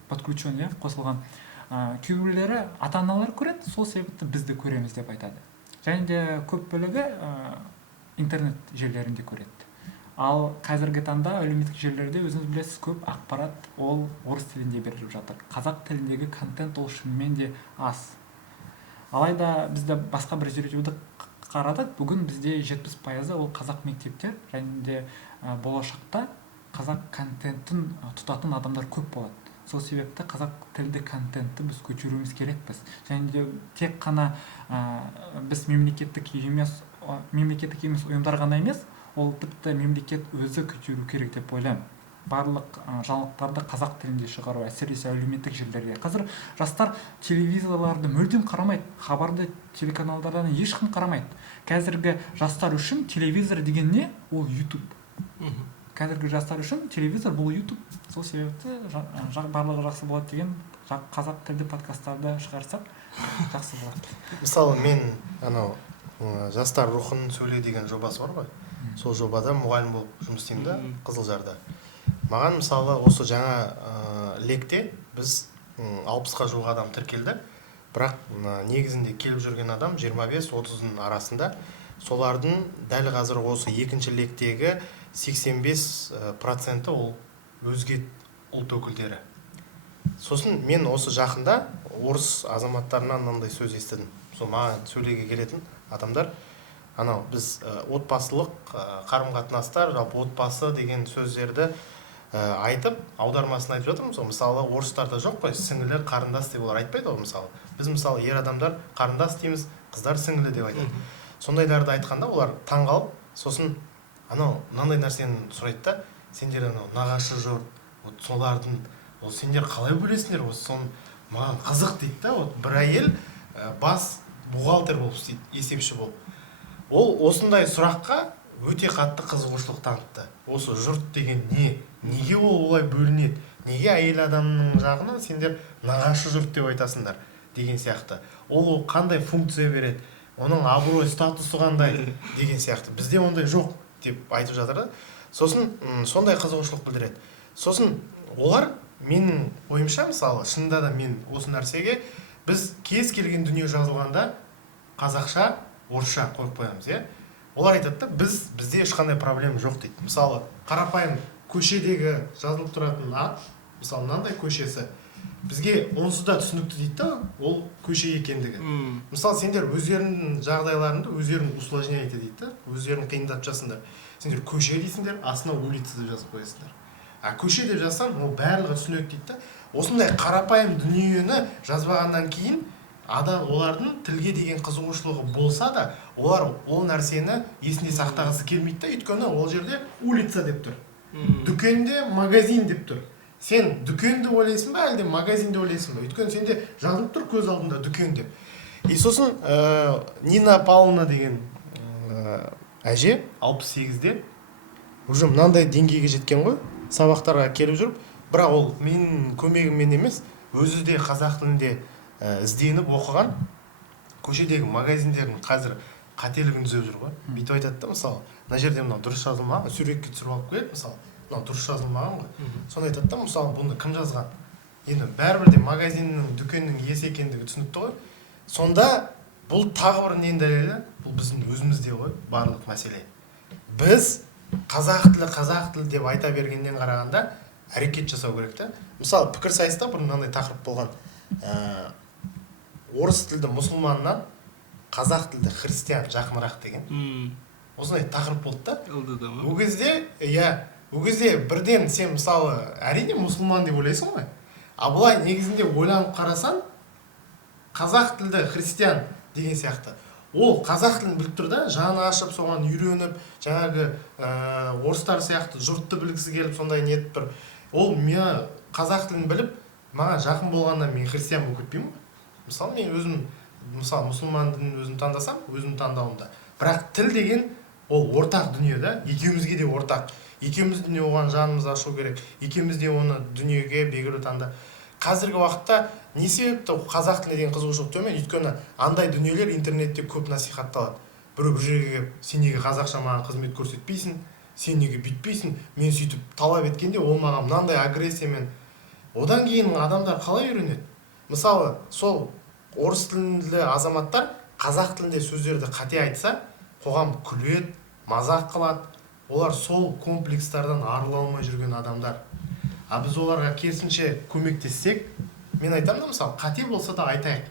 подключен, иә, қосылған. Кейбіреулері ата-аналар көреді, сол себепті бізді көреміз деп айтады. Және де көп бөлігі интернет желілерінде көреді. Ал қазіргі таңда әлеуметтік желілерде өзіңіз білесіз, көп ақпарат ол орыс тілінде беріліп жатыр. Қазақ тіліндегі контент ол шынымен де аз. Алайда бізде басқа бір зерттеуді қарадық, бүгін бізде 70% ол қазақ мектептер, және де болашақта қазақ контентін тұтатын адамдар көп болады. Сол себепті қазақ тілді контентті біз көтеруіміз керекпіз. Және де тек қана біз мемлекеттік емес ұйымдар ғана емес, ол тіпті мемлекет өзі көтеру керек деп ойлаймын. Барлық жаңалықтарды қазақ тілінде шығару, әсіресе әлеуметтік желілерде. Қазір жастар телевизорларды мүлдем қарамайды, хабарды телеканалдардан ешкім қарамайды. Қазіргі жастар үшін телевизор деген не? Ол YouTube. Қазіргі жастар үшін телевизор бұл YouTube. Сол себепті барлығы жақсы болады деген қазақ тілді подкасттарды шығарсақ жақсы болады. Мысалы, мен анау жастар рухын сөйле деген жобасы бар ғой. Сол жобада мұғалім болып жұмыс істеймін да, Қызылжарда. Маған мысалы осы жаңа лекте біз 60-қа жуық адам тіркелді. Бірақ негізінде келіп жүрген адам 25-30-ның арасында. Солардың дәл қазір осы екінші лектегі 85% ол өзге ұлт өкілдері. Сосын мен осы жақында орыс азаматтарынан мынандай сөз естідім. Сол маған сөйлеуге келетін адамдар, анау біз отбасылық қарым-қатынастар, жалпы отбасы деген сөздерді айтып, аудармасын айтып жатырмыз. Мысалы орыстарда жоқ қой, сіңілі, қарындас деп олар айтпайды ғой, мысалы. Біз мысалы ер адамдар қарындас дейміз, қыздар сіңілі деп айтады. Сондайларды айтқанда олар таңғалып, сосын анау мынандай нәрсені сұрайды да, сендер анау нағашы жұрт, солардың, сендер қалай бөлесіңдер, соны маған қызық дейді да, бір әйел бас бухгалтер болып істейді, есепші болып. Ол осындай сұраққа өте қатты қызығушылық танытты. Осы жұрт деген не? Неге ол олай бөлінеді? Неге әйел адамның жағынан сендер нағашы жұрт деп айтасыңдар деген сияқты. Ол қандай функция береді? Оның абырой статусы қандай деген сияқты. Бізде ондай жоқ деп айтып жатыр да. Сосын сондай қызығушылық білдіреді. Сосын олар менің ойымша, мысалы, шынында да мен осы нәрсеге біз кез келген дүние жазылғанда қазақша, орысша қойып қоямыз, иә. Олар айтады да, бізде ешқандай проблема жоқ дейді. Мысалы, қарапайым көшедегі жазылып тұратын ат, мысалы, мынандай көшесі, бізге онсыз да түсінікті дейді да, ол көше екендігі. Мысалы, сендер өздерінің жағдайларында өздерің усложняйте дейді да, өздерің қиындап жасыңдар. Сендер көше дейсіңдер, астына улица деп жазып қоясыңдар. А көше деп жазсаң, ол барлығы түсінікті дейді да. Осындай қарапайым дүниені жазбағаннан кейін олардың тілге деген қызығушылығы болса да, олар ол нәрсені есінде сақтағысы келмейді да, өйткені ол жерде улица деп тұр. Дүкенде магазин деп тұр. Сен дүкенді ойлайсың ба, әлде магазинді ойлайсың ба? Өйткені сенде жазылып тұр көз алдында дүкен деп. И сосын Нина Павловна деген әже 68-де уже мынандай деңгейге жеткен ғой, сабақтарға келіп жүріп, бірақ ол менің көмегіммен емес, өзі де қазақ тілінде ізденіп оқыған, көшедегі магазиндердің қазір қателігін түзеп жүр ғой. Бүйтіп айтады да, мысалы, мына жерде мынау дұрыс жазылмаған, суретке түсіріп алып қояды, мысалы, мынау дұрыс жазылмаған ғой. Соны айтады да, мысалы, бұны кім жазған? Енді бәрібір де магазиннің, дүкеннің иесі екендігі түсінікті ғой. Сонда бұл тағы бір ненің дәлелі? Бұл біздің өзімізде ғой, барлық мәселе. Біз қазақ тілі деп айта бергеннен қарағанда әрекет жасау керек та. Мысалы, пікірсайыста бір мынандай тақырып болған. орыс тілді мұсылманнан қазақ тілді христиан жақынырақ деген осындай тақырып болды да. Ол кезде ол кезде бірден сен мысалы әрине мұсылман деп ойлайсың ғой, а былай негізінде ойланып қарасаң қазақ тілді христиан деген сияқты ол қазақ тілін біліп тұр да, жаны ашып соған үйреніп жаңағы орыстар сияқты жұртты білгісі келіп сондай ниет бір ол мен қазақ тілін біліп маған жақын болғаннан мен христиан болып кетпеймін ғой. Мысалы мен өзім мысалы мұсылман дінін өзім таңдасам өзім таңдауымда, бірақ тіл деген ол ортақ дүние да, екеумізге де ортақ, екеуміз де оған жанымыз ашу керек, екеуміз де оны дүниеге белгілі таңда. Қазіргі уақытта не себепті қазақ тіліне деген қызығушылық төмен? Өйткені андай дүниелер интернетте көп насихатталады. Біреу бір жерге келіп, сен неге қазақша маған қызмет көрсетпейсің, сен неге бүйтпейсің, мен сөйтіп талап еткенде ол маған мынандай агрессиямен. Одан кейін адамдар қалай үйренеді? Мысалы, сол орыс тілді азаматтар қазақ тілінде сөздерді қате айтса, қоғам күледі, мазақ қылады. Олар сол комплекстардан арыла алмай жүрген адамдар. А біз оларға керісінше көмектессек, мен айтамын да, мысалы, қате болса да айтайық.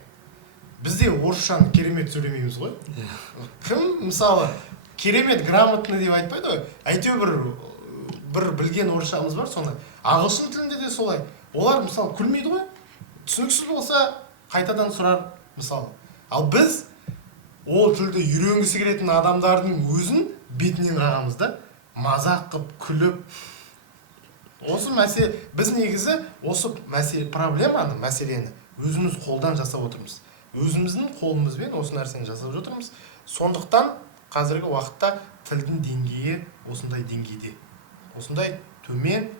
Бізде орысшаны керемет сөйлемейміз ғой. Кім, мысалы, керемет грамотный деп айтпайды ғой. Әйтеуір бір білген орысшамыз бар, сондай. Ағылшын тілінде де солай. Олар, мысалы, күлмейді ғой. Түсініксіз болса, қайтадан сұрар, мысалы. Ал біз ол тілді үйренгісі келетін адамдардың өзін бетінен қағамыз да, мазақ қып, күліп. Осы мәселе, біз негізі осы проблеманы, мәселені өзіміз қолдан жасап отырмыз. Өзіміздің қолымызбен осы нәрсені жасап отырмыз. Сондықтан қазіргі уақытта тілдің деңгейі осындай деңгейде. Осындай төмен,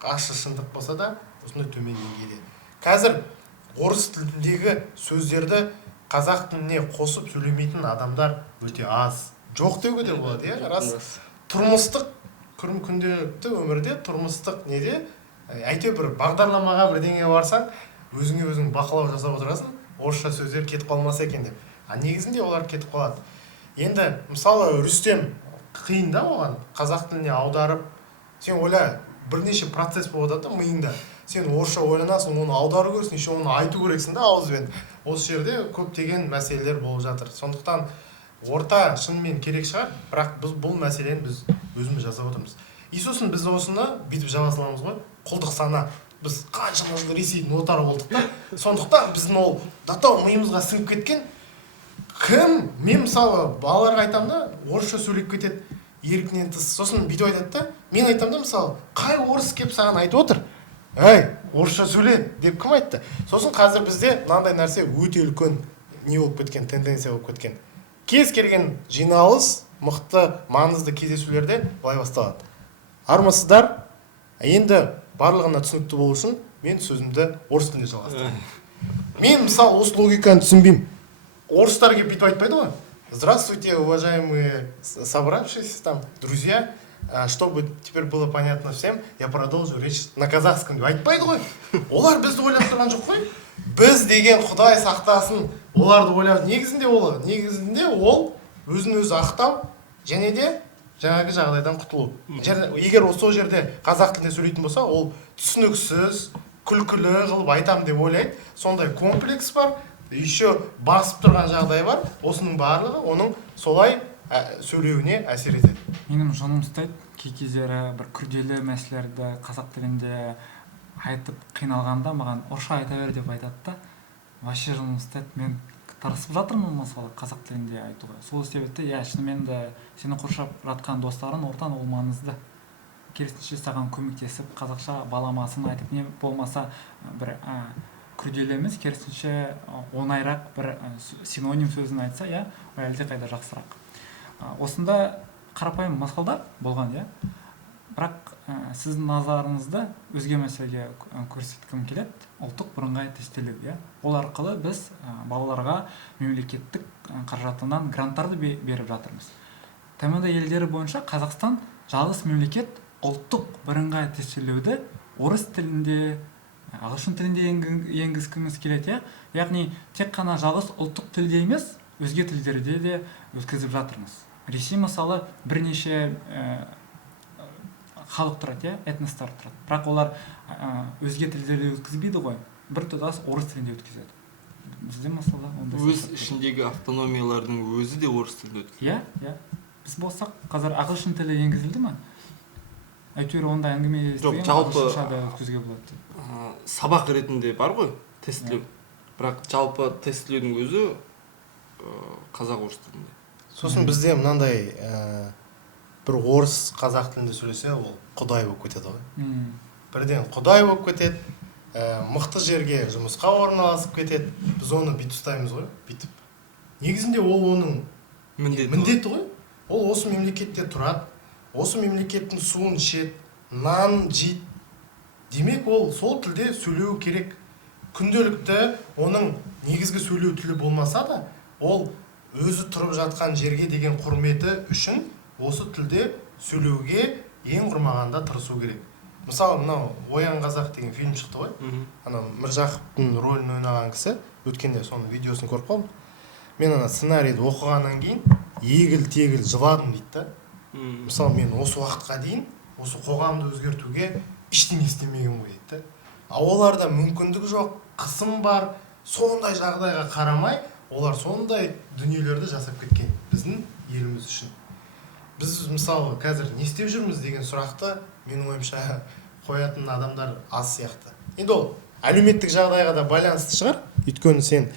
ащы шындық болса да, осындай төмен деңгейде. Қазір орыс тіліндегі сөздерді қазақ тіліне қосып сөйлемейтін адамдар өте аз. Жоқ деуге де болады, рас. Тұрмыстық күнделікті өмірде, тұрмыстық неде, әйтеуір бір бағдарламаға бірдеңе барсаң, өзіңе өзің бақылау жасап отырасың, орысша сөздер кетіп қалмаса екен деп. А негізінде олар кетіп қалады. Енді мысалы Рүстем қиын да оған қазақ тіліне аударып, сен ойла, бірнеше процесс болады да миыңда. Сен орысша ойланасың, оны аудару керексің, еще оны айту керексің да ауызбен. Осы жерде көптеген мәселелер болып жатыр. Сондықтан орта шынымен керек шығар, бірақ біз бұл мәселені біз өзіміз жасап отырмыз. И сосын біз осыны бүйтіп жаба саламыз ғой, құлдық сана. Біз қаншама жыл Ресейдің отары болдық та. Сондықтан біздің ол датау миымызға сіңіп кеткен. Кім? Мен мысалы балаларға айтамын да, орысша сөйлеп кетеді еркінен тыс. Сосын бүйтіп айтады да, мен айтамын да, мысалы, қай орыс кеп саған айтып отыр? Әй, орысша сөйле деп кім айтты? Сосын қазір бізде мынандай нәрсе өте үлкен не болып кеткен, тенденция болып кеткен. Кез келген жиналыс, мықты, маңызды кездесулерде былай басталады. Армысыздар, енді барлығына түсінікті болу үшін мен сөзімді орыс тілінде жалғастырамын. Мен мысалы осы логиканы түсінбеймін. Орыстар келіп бүйтіп айтпайды ғой. Здравствуйте, уважаемые собравшиеся там друзья. Чтобы теперь было понятно всем, я продолжу речь на казахском деп айтпайды ғой. Олар бізді ойлап тұрған жоқ қой. Біз деген Құдай сақтасын, оларды ойлап, негізінде ол өзін өзі ақтау және де жаңағы жағдайдан құтылу. Егер сол жерде қазақ тілінде сөйлейтін болса, ол түсініксіз, күлкілі қылып айтам деп ойлайды. Сондай комплекс бар, еще басып тұрған жағдай бар. Осының барлығы оның солай сөйлеуіне әсер етеді. Менің жаным ұстайды, кей-кездері бір күрделі мәселелерді қазақ тілінде айтып қиналғанда маған орысша айта бер деп айтады да, вообще жаным ұстайды. Мен тырысып жатырмын мысалы қазақ тілінде айтуға. Сол себепті шынымен де сені қоршап жатқан достарың ортан ол маңызды. Керісінше саған көмектесіп қазақша баламасын айтып, не болмаса бір күрделі емес, керісінше оңайырақ бір синоним сөзін айтса, әлде қайда жақсырақ. Осында қарапайым мысалдар болған, бірақ сіздің назарыңызды өзге мәселеге көрсеткім келеді. Ұлттық бірыңғай тестілеу. Ол арқылы біз балаларға мемлекеттік қаражатынан гранттарды беріп жатырмыз. тмд елдері бойынша Қазақстан жалғыз мемлекет ұлттық бірыңғай тестілеуді орыс тілінде, ағылшын тілінде енгізгіміз келеді. Яғни тек қана жалғыз ұлттық тілде емес, өзге тілдерде де өткізіп жатырмыз. Ресей мысалы бірнеше халық тұрады, этностар тұрады. Бірақ олар өзге тілдерде өткізбейді ғой. біртұтас орыс тілінде өткізеді. Бізде мысалы ондай өз саясат жоқ. ішіндегі автономиялардың өзі де орыс тілінде өткізеді. Иә. Біз болсақ қазір ағылшын тілі енгізілді ма? Әйтеуір онда әңгіме Жоқ, естіген жалпы- ағылшынша да өткізуге болады. Сабақ ретінде бар ғой тестілеу. Бірақ жалпы тестілеудің өзі қазақ орыс тілінде. Сосын бізде мынандай бір орыс қазақ тілінде сөйлесе, ол құдай болып кетеді ғой. Бірден құдай болып кетеді, мықты жерге жұмысқа орналасып кетеді. Біз оны бүйтіп ұстаймыз ғой, бүйтіп. Негізінде ол оның міндеті ғой. Ол осы мемлекетте тұрады, осы мемлекеттің суын ішеді, нан жейді. Демек ол сол тілде сөйлеу керек. Күнделікті оның негізгі сөйлеу тілі болмаса да, ол өзі тұрып жатқан жерге деген құрметі үшін осы тілде сөйлеуге ең құрмағанда тырысу керек. Мысалы, мынау Оян қазақ деген фильм шықты ғой. Ана Міржақыптың рөлін ойнаған кісі, өткенде соның видеосын көріп қалдым. Мен ана сценарийді оқығаннан кейін егіл-тегіл жыладым дейді да. Мысалы, мен осы уақытқа дейін осы қоғамды өзгертуге ештеңе істемеген ғой дейді. Оларда мүмкіндік жоқ, қысым бар, сондай жағдайға қарамай, олар сондай дүниелерді жасап кеткен біздің еліміз үшін. Біз мысалы қазір не істеп жүрміз деген сұрақты менің ойымша қоятын адамдар аз сияқты. Енді ол әлеуметтік жағдайға да байланысты шығар. Өйткені сен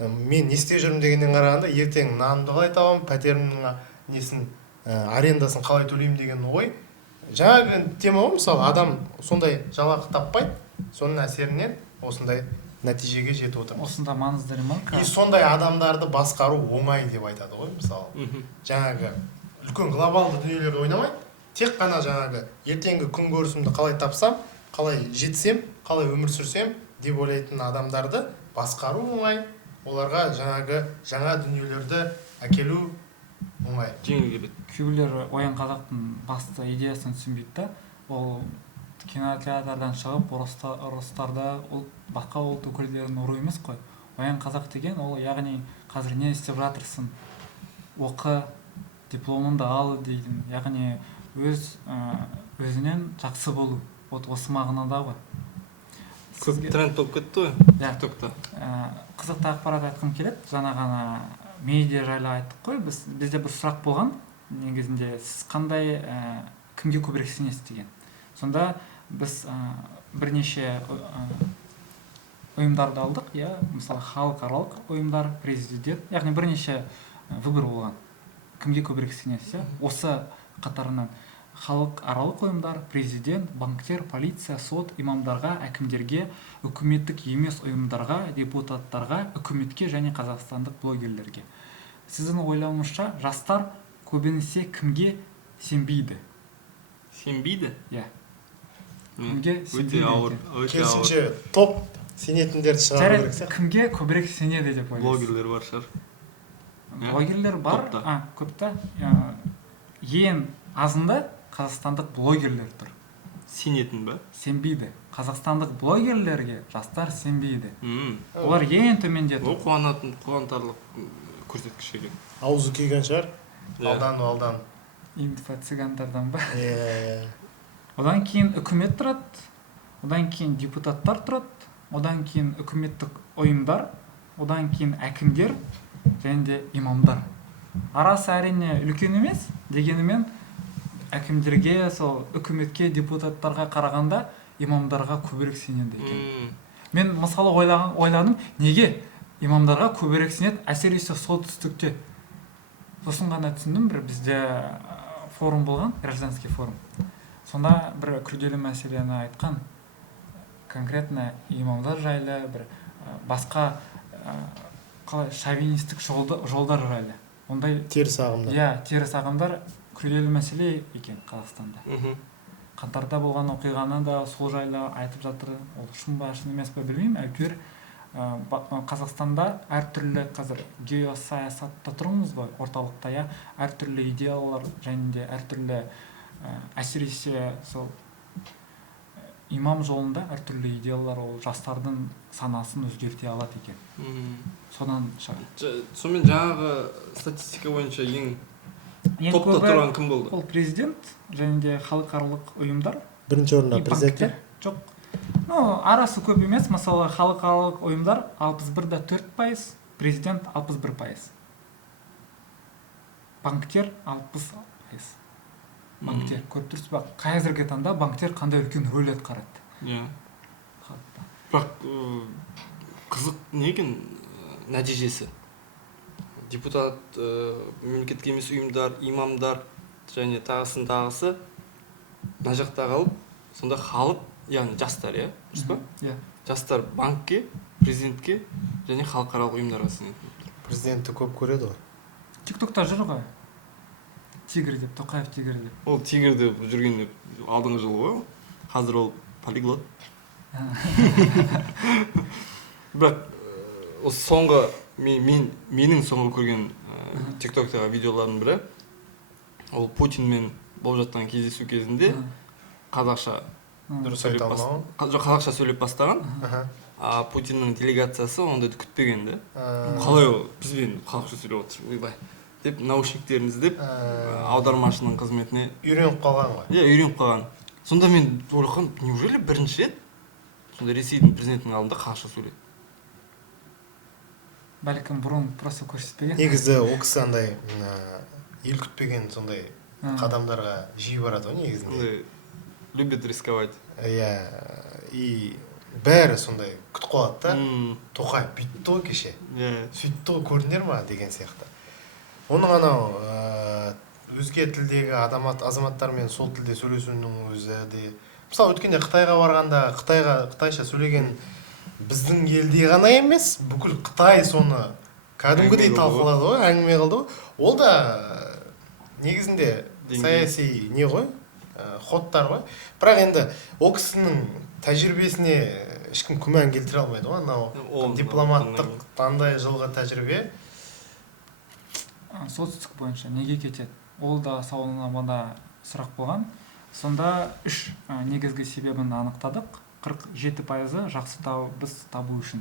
мен не істеп жүрмін дегеннен қарағанда ертең нанымды қалай табамын, пәтерімнің несін арендасын қалай төлеймін деген ой. Жаңағы тема ғой, мысалы адам сондай жалақы таппайды, соның әсерінен осындай нәтижеге жетіп отыр. Осында маңызды ремарка. И сондай адамдарды басқару оңай деп айтады ғой, мысалы. Жаңағы үлкен глобалды дүниелерді ойнамайды, тек қана жаңағы ертеңгі күн көрісімді қалай тапсам, қалай жетсем, қалай өмір сүрсем деп ойлайтын адамдарды басқару оңай. Оларға жаңағы жаңа дүниелерді әкелу оңай. Жеңіл келеді. Кейбіреулер Оян қазақтың басты идеясын түсінбейді да. Ол кинотеатрдан шығып, орыстарда басқа ұлт өкілдерін ұру емес қой. Оян қазақ деген ол яғни қазір не істеп жатырсың? Оқы, дипломыңды ал дейтін. Яғни өзінен жақсы болу. Осы мағынада ғой. Көп тренд болып кетті ғой TikTokта. Қызықты ақпарат айтқым келеді. Жаңа ғана медиа жайлы айттық қой. Бізде бір сұрақ болған. Негізінде сіз қандай кімге көбірек сенесіз деген. Сонда біз бірнеше ұйымдарды алдық, мысалы халықаралық ұйымдар, президент, яғни бірнеше выбор болған. Кімге көбірек сенесіз? Осы қатарынан халықаралық ұйымдар, президент, банктер, полиция, сот, имамдарға, әкімдерге, үкіметтік емес ұйымдарға, депутаттарға, үкіметке және қазақстандық блогерлерге. Сіздің ойлауыңызша жастар көбінесе кімге сенбейді? Сенбейді? Иә. Кімге өте ауыр. Керісінше топ сенетіндерді шығару керек сияқты. Кімге көбірек сенеді деп ойлайсыз? Блогерлер бар шығар. Блогерлер бар, көпті. Ең азында қазақстандық блогерлер тұр. Сенетін ба? Сенбейді. Қазақстандық блогерлерге жастар сенбейді. Олар ең төменде тұр. Ол қуантарлық көрсеткіш керек. Аузы күйген шығар. Алдану. Инфо-цыгандардан ба? Одан кейін үкімет тұрады, одан кейін депутаттар тұрады, одан кейін үкіметтік ұйымдар, одан кейін әкімдер және де имамдар. Арасы әрине үлкен емес, дегенімен әкімдерге, сол үкіметке, депутаттарға қарағанда имамдарға көбірек сенеді екен. Мен мысалы ойладым, неге имамдарға көбірек сенеді, әсіресе солтүстікте. Сосын ғана түсіндім, бір бізде форум болған, гражданский форум. Сонда бір күрделі мәселені айтқан, конкретно имамдар жайлы, бір басқа шовинистік жолдар жайлы. Ондай теріс ағымдар. Иә, теріс ағымдар күрделі мәселе екен Қазақстанда. Қаңтарда болған оқиғаны да сол жайлы айтып жатыр. Ол шын ба, шын емес пе білмеймін. Әйтеуір Қазақстанда әртүрлі қазір геосаясатта тұрмыз ғой, орталықта, әртүрлі идеялар және де әртүрлі әсіресе сол имам жолында әртүрлі идеялар ол жастардың санасын өзгерте алады екен. Содан шығады. Сонымен жаңағы статистика бойынша ең топта тұрған кім болды? Ол президент және де халықаралық ұйымдар. Бірінші орында президент? Жоқ. Ну, арасы көп емес. Мысалы, халықаралық ұйымдар 61,4%, президент 61%. Банктер 60%. Банктер, көріп тұрсыз ба? Қазіргі таңда банктер қандай үлкен рөл атқарады. Иә. Халықта. Бірақ қызық не екен нәтижесі. Депутат, мемлекеттік емес ұйымдар, имамдар және тағысын тағысы мына жақта қалып, сонда халық, яғни жастар, иә, дұрыс па? Иә. Жастар банкке, президентке және халықаралық ұйымдарға сенетін. Президентті көп көреді ғой. Тиктокта жүр ғой. Тигр деп, Тоқаев тигр деп. Ол тигрді жүрген алдыңғы жылы ғой. Қазір ол полиглот. Бірақ осы соңғы менің соңғы көрген тиктоктағы видеолардың бірі, ол Путинмен болып жатқан кездесу кезінде қазақша Дұрыс айта алмаған. қазақша сөйлеп бастаған, Аха. а Путиннің делегациясы ондайды күтпеген да. Ә, Қалай ол бізбен қазақша сөйлеп отыр, ойбай деп наушниктерін іздеп аудармашының қызметіне үйреніп қалған ғой. иә үйреніп қалған. Сонда мен ойлағам, неужели бірінші рет сонда Ресейдің президентінің алдында қазақша сөйледі? Бәлкім бұрын просто көрсетпеген. Негізі ол кісі андай ел күтпеген сондай қадамдарға жиі барады ғой негізінде. Сондай любит рисковать. Иә, и бәрі сондай күтіп қалады да. Тоқаев бүйтті ғой кеше. Иә. Сөйтті ғой, көрдіңдер ма деген сияқты. Оның анау өзге тілдегі азаматтармен сол тілде сөйлесуінің өзі де. Мысалы өткенде Қытайға барғанда қытайша сөйлеген біздің елде ғана емес, бүкіл Қытай соны кәдімгідей талқылады ғой, әңгіме қылды ғой. Ол да негізінде саяси не ғой, ходтар ғой. Бірақ енді ол кісінің тәжірибесіне ешкім күмән келтіре алмайды ғой. Анау дипломаттық қандай жылғы тәжірибе. Солтүстік бойынша неге кетеді? Ол да сауалына мына сұрақ болған. Сонда үш негізгі себебін анықтадық. 47% жақсы табыс табу үшін.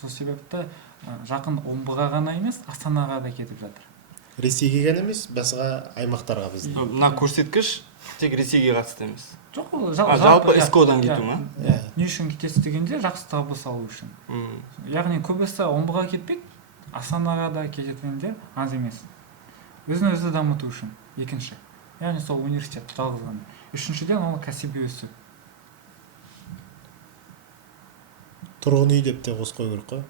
Сол себепті жақын омбыға ғана емес, Астанаға да кетіп жатыр. Ресейге ғана емес, басқа аймақтарға біздің. Мына көрсеткіш тек Ресейге қатысты емес. Жоқ, ол жалпы СКО-дан кету ма? Не үшін кетесіз дегенде жақсы табыс алу үшін. Яғни көбісі омбыға кетпейді, Астанаға да кететіндер аз емес. Өзін өзі дамыту үшін. Екінші. Яғни сол университет жалғыз ғана. Үшіншіден ол кәсіби өсу. Тұрғын үй деп те қосып қою керек қой.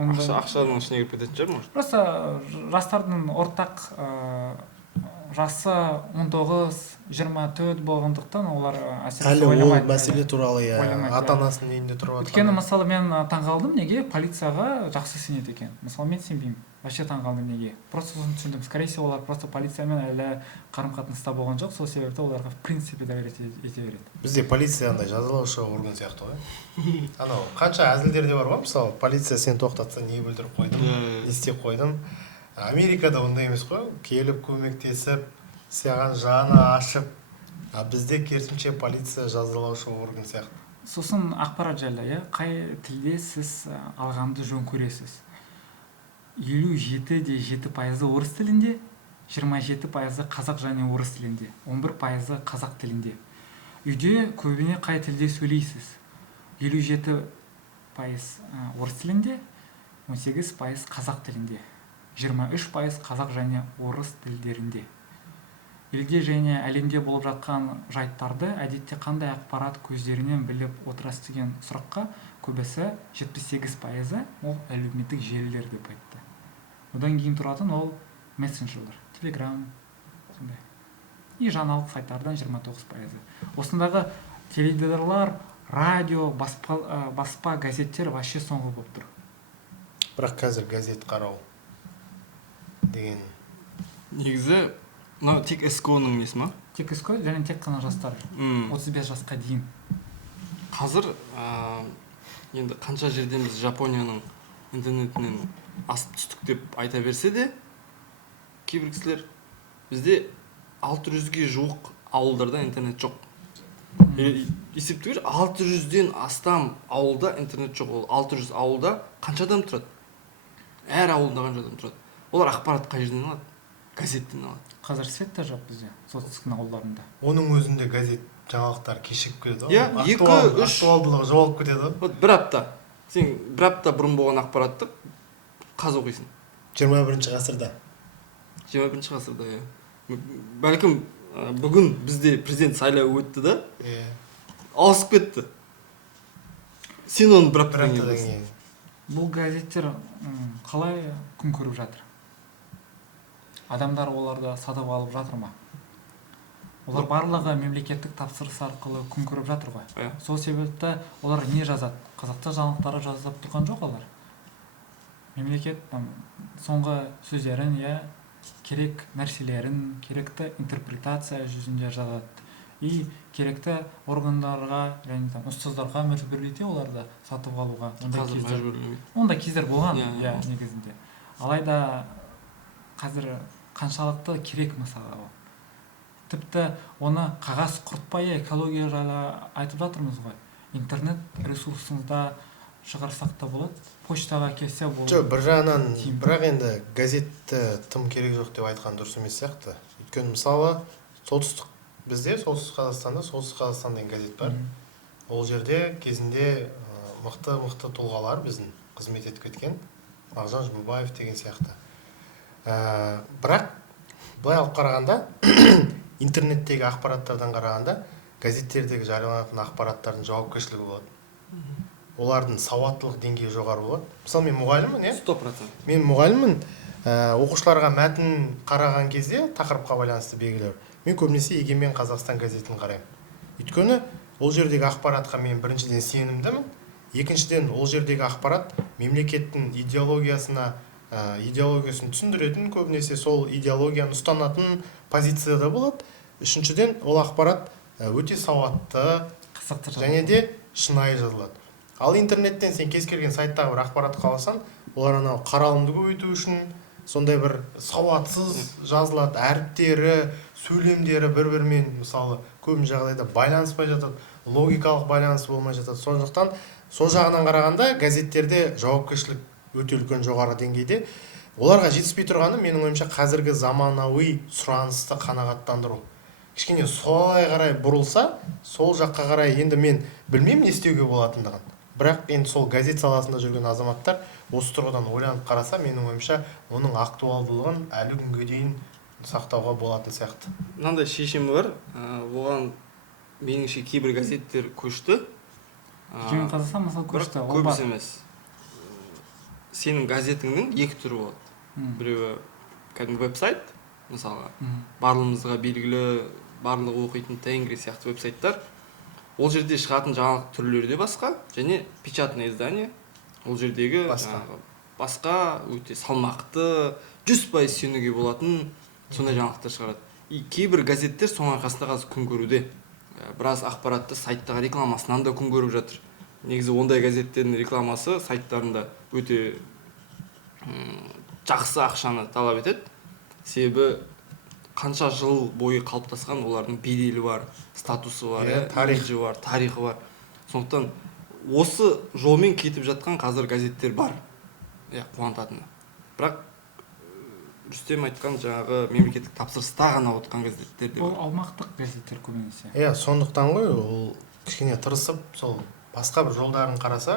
Ақшаның ішіне кіріп кететін шығар, может? Просто жастардың ортақ жасы 19-24 болғандықтан олар әлі ол мәселе туралы ата-анасының үйінде тұрып жатқан. Өйткені мысалы мен таңғалдым, неге полицияға жақсы сенеді екен. Мысалы мен сенбеймін. Вообще таңғалдым неге. Просто соны түсіндім. Скорее всего, олар просто полициямен әлі қарым-қатынаста болған жоқ, сол себепті оларға в принципе доверять ете береді. Бізде полиция андай жазалаушы орган сияқты ғой. Анау қанша әзілдер де бар ғой, мысалы полиция сені тоқтатса не бүлдіріп қойдым, не істеп қойдым. Америкада ондай емес қой, келіп көмектесіп, саған жаны ашып, а бізде керісінше полиция жазалаушы орган сияқты. Сосын ақпарат жайлы, қай тілде сіз алғанды жөн көресіз? 57,7% орыс тілінде, 27% қазақ және орыс тілінде, 11% қазақ тілінде. Үйде көбіне қай тілде сөйлейсіз? 57% орыс тілінде, 18% қазақ тілінде, 23% қазақ және орыс тілдерінде. Елде және әлемде болып жатқан жайттарды әдетте қандай ақпарат көздерінен біліп отырасыз деген сұраққа көбісі 78% ол әлеуметтік желілер деп айтты. Одан кейін тұратын ол мессенджерлер, телеграм, сондай. И жаңалық сайттардан 29%. Осындағы теледидарлар, радио, баспа газеттер вообще соңғы болып тұр. Бірақ қазір газет қарау деген. Негізі, мынау тек СКО-ның несі ма? Тек СКО және тек қана жастар. 35 жасқа дейін. Қазір енді қанша жерден біз Жапонияның интернетінен асып түстік деп айта берсе де, кейбір кісілер бізде 600-ге жуық ауылдарда интернет жоқ. Есептегір 600-ден астам ауылда интернет жоқ. Ол 600 ауылда қанша адам тұрады? Әр ауылда қанша адам тұрады? Олар ақпарат қай жерден алады? Газеттен алады. Қазір свет та жоқ бізде, солтүстіктің ауылдарында. Оның өзінде газет жаңалықтар кешігіп келеді ғой. Иә, актуалдылығы жоғалып кетеді ғой. Вот бір апта. Сен бір апта бұрын болған ақпаратты қазір оқисың. 21 ғасырда. 21 ғасырда, иә. Бәлкім бүгін бізде президент сайлауы өтті да, Иә. ауысып кетті. Сен оны бір Бір аптадан аптадан кейін. кейін. Бұл газеттер қалай күн көріп жатыр? Адамдар оларды сатып алып жатыр ма? Олар барлығы мемлекеттік тапсырыс арқылы күн көріп жатыр ғой. Иә. Сол себепті олар не жазады? Қазақша жаңалықтары жазып тұрған жоқ олар. Мемлекет соңғы сөздерін, керек нәрселерін, керекті интерпретация жүзінде жазады. И керекті органдарға және ұстаздарға мәжбүрлейді оларды сатып алуға. Қазір мәжбүрлемейді. Ондай кездер болған, Иә. негізінде. Алайда қазір қаншалықты керек мысалы ол. Тіпті оны қағаз құртпай экология жайлы айтып жатырмыз ғой. Интернет ресурсыңызда шығарсақ та болады, почтаға келсе бұл. Жоқ, бір жағынан, тиімді. бірақ енді газетті тым керек жоқ деп айтқан дұрыс емес сияқты. Өйткені мысалы бізде солтүстік Қазақстанда солтүстік Қазақстан деген газет бар. Ол жерде кезінде мықты тұлғалар біздің қызмет етіп кеткен, Мағжан Жұмабаев деген сияқты. Бірақ былай алып қарағанда, интернеттегі ақпараттардан қарағанда, газеттердегі жарияланатын ақпараттардың жауапкершілігі болады. Олардың сауаттылық деңгейі жоғары болады. Мысалы мен мұғаліммін, 100%. Мен мұғаліммін, оқушыларға мәтін қараған кезде тақырыпқа байланысты белгілер. Мен көбінесе Егемен Қазақстан газетін қараймын. Өйткені ол жердегі ақпаратқа мен біріншіден сенімдімін, екіншіден ол жердегі ақпарат мемлекеттің идеологиясын түсіндіретін, көбінесе сол идеологияны ұстанатын позицияда болады. Үшіншіден ол ақпарат өте сауатты және де шынайы жазылады. Ал интернеттен сен кез келген сайттағы бір ақпаратты қаласаң, олар анау қаралымды көбейту үшін сондай бір сауатсыз жазылады, әріптері, сөйлемдері бір-бірімен мысалы көп жағдайда байланыспай жатады, логикалық байланыс болмай жатады. Сондықтан сол жағынан қарағанда газеттерде жауапкершілік өте үлкен жоғары деңгейде. Оларға жетіспей тұрғаны менің ойымша қазіргі заманауи сұранысты қанағаттандыру. Кішкене солай қарай бұрылса, сол жаққа қарай енді мен білмеймін не істеуге болатындығын. Бірақ енді сол газет саласында жүрген азаматтар осы тұрғыдан ойланып қараса, менің ойымша оның актуалдылығын әлі күнге дейін сақтауға болатын сияқты. Мынандай шешімі бар, оған меніңше кейбір газеттер көшті. Егемен Қазақстан мысалы көшті. Көбісі емес. Сенің газетіңнің екі түрі болады. Біреуі кәдімгі веб-сайт, мысалы, барлығымызға белгілі, барлығы оқитын Тенгри сияқты веб-сайттар. Ол жерде шығатын жаңалық түрлері де басқа, және печатное издание. Ол жердегі басқа өте салмақты, 100% сенуге болатын сондай жаңалықтар шығарады. И кейбір газеттер соның арқасында қазір күн көруде. Біраз ақпаратты сайттағы рекламасынан да күн көріп жатыр. Негізі ондай газеттердің рекламасы сайттарында өте жақсы ақшаны талап етеді. Себебі қанша жыл бойы қалыптасқан олардың беделі бар, статусы бар, имиджі бар, тарихы бар. Сондықтан осы жолмен кетіп жатқан қазір газеттер бар. Қуантатыны. Бірақ Рүстем айтқан жаңағы мемлекеттік тапсырыста ғана отқан газеттер де бар. Ол аумақтық газеттер көбінесе. Сондықтан ғой ол кішкене тырысып, сол басқа бір жолдарын қараса,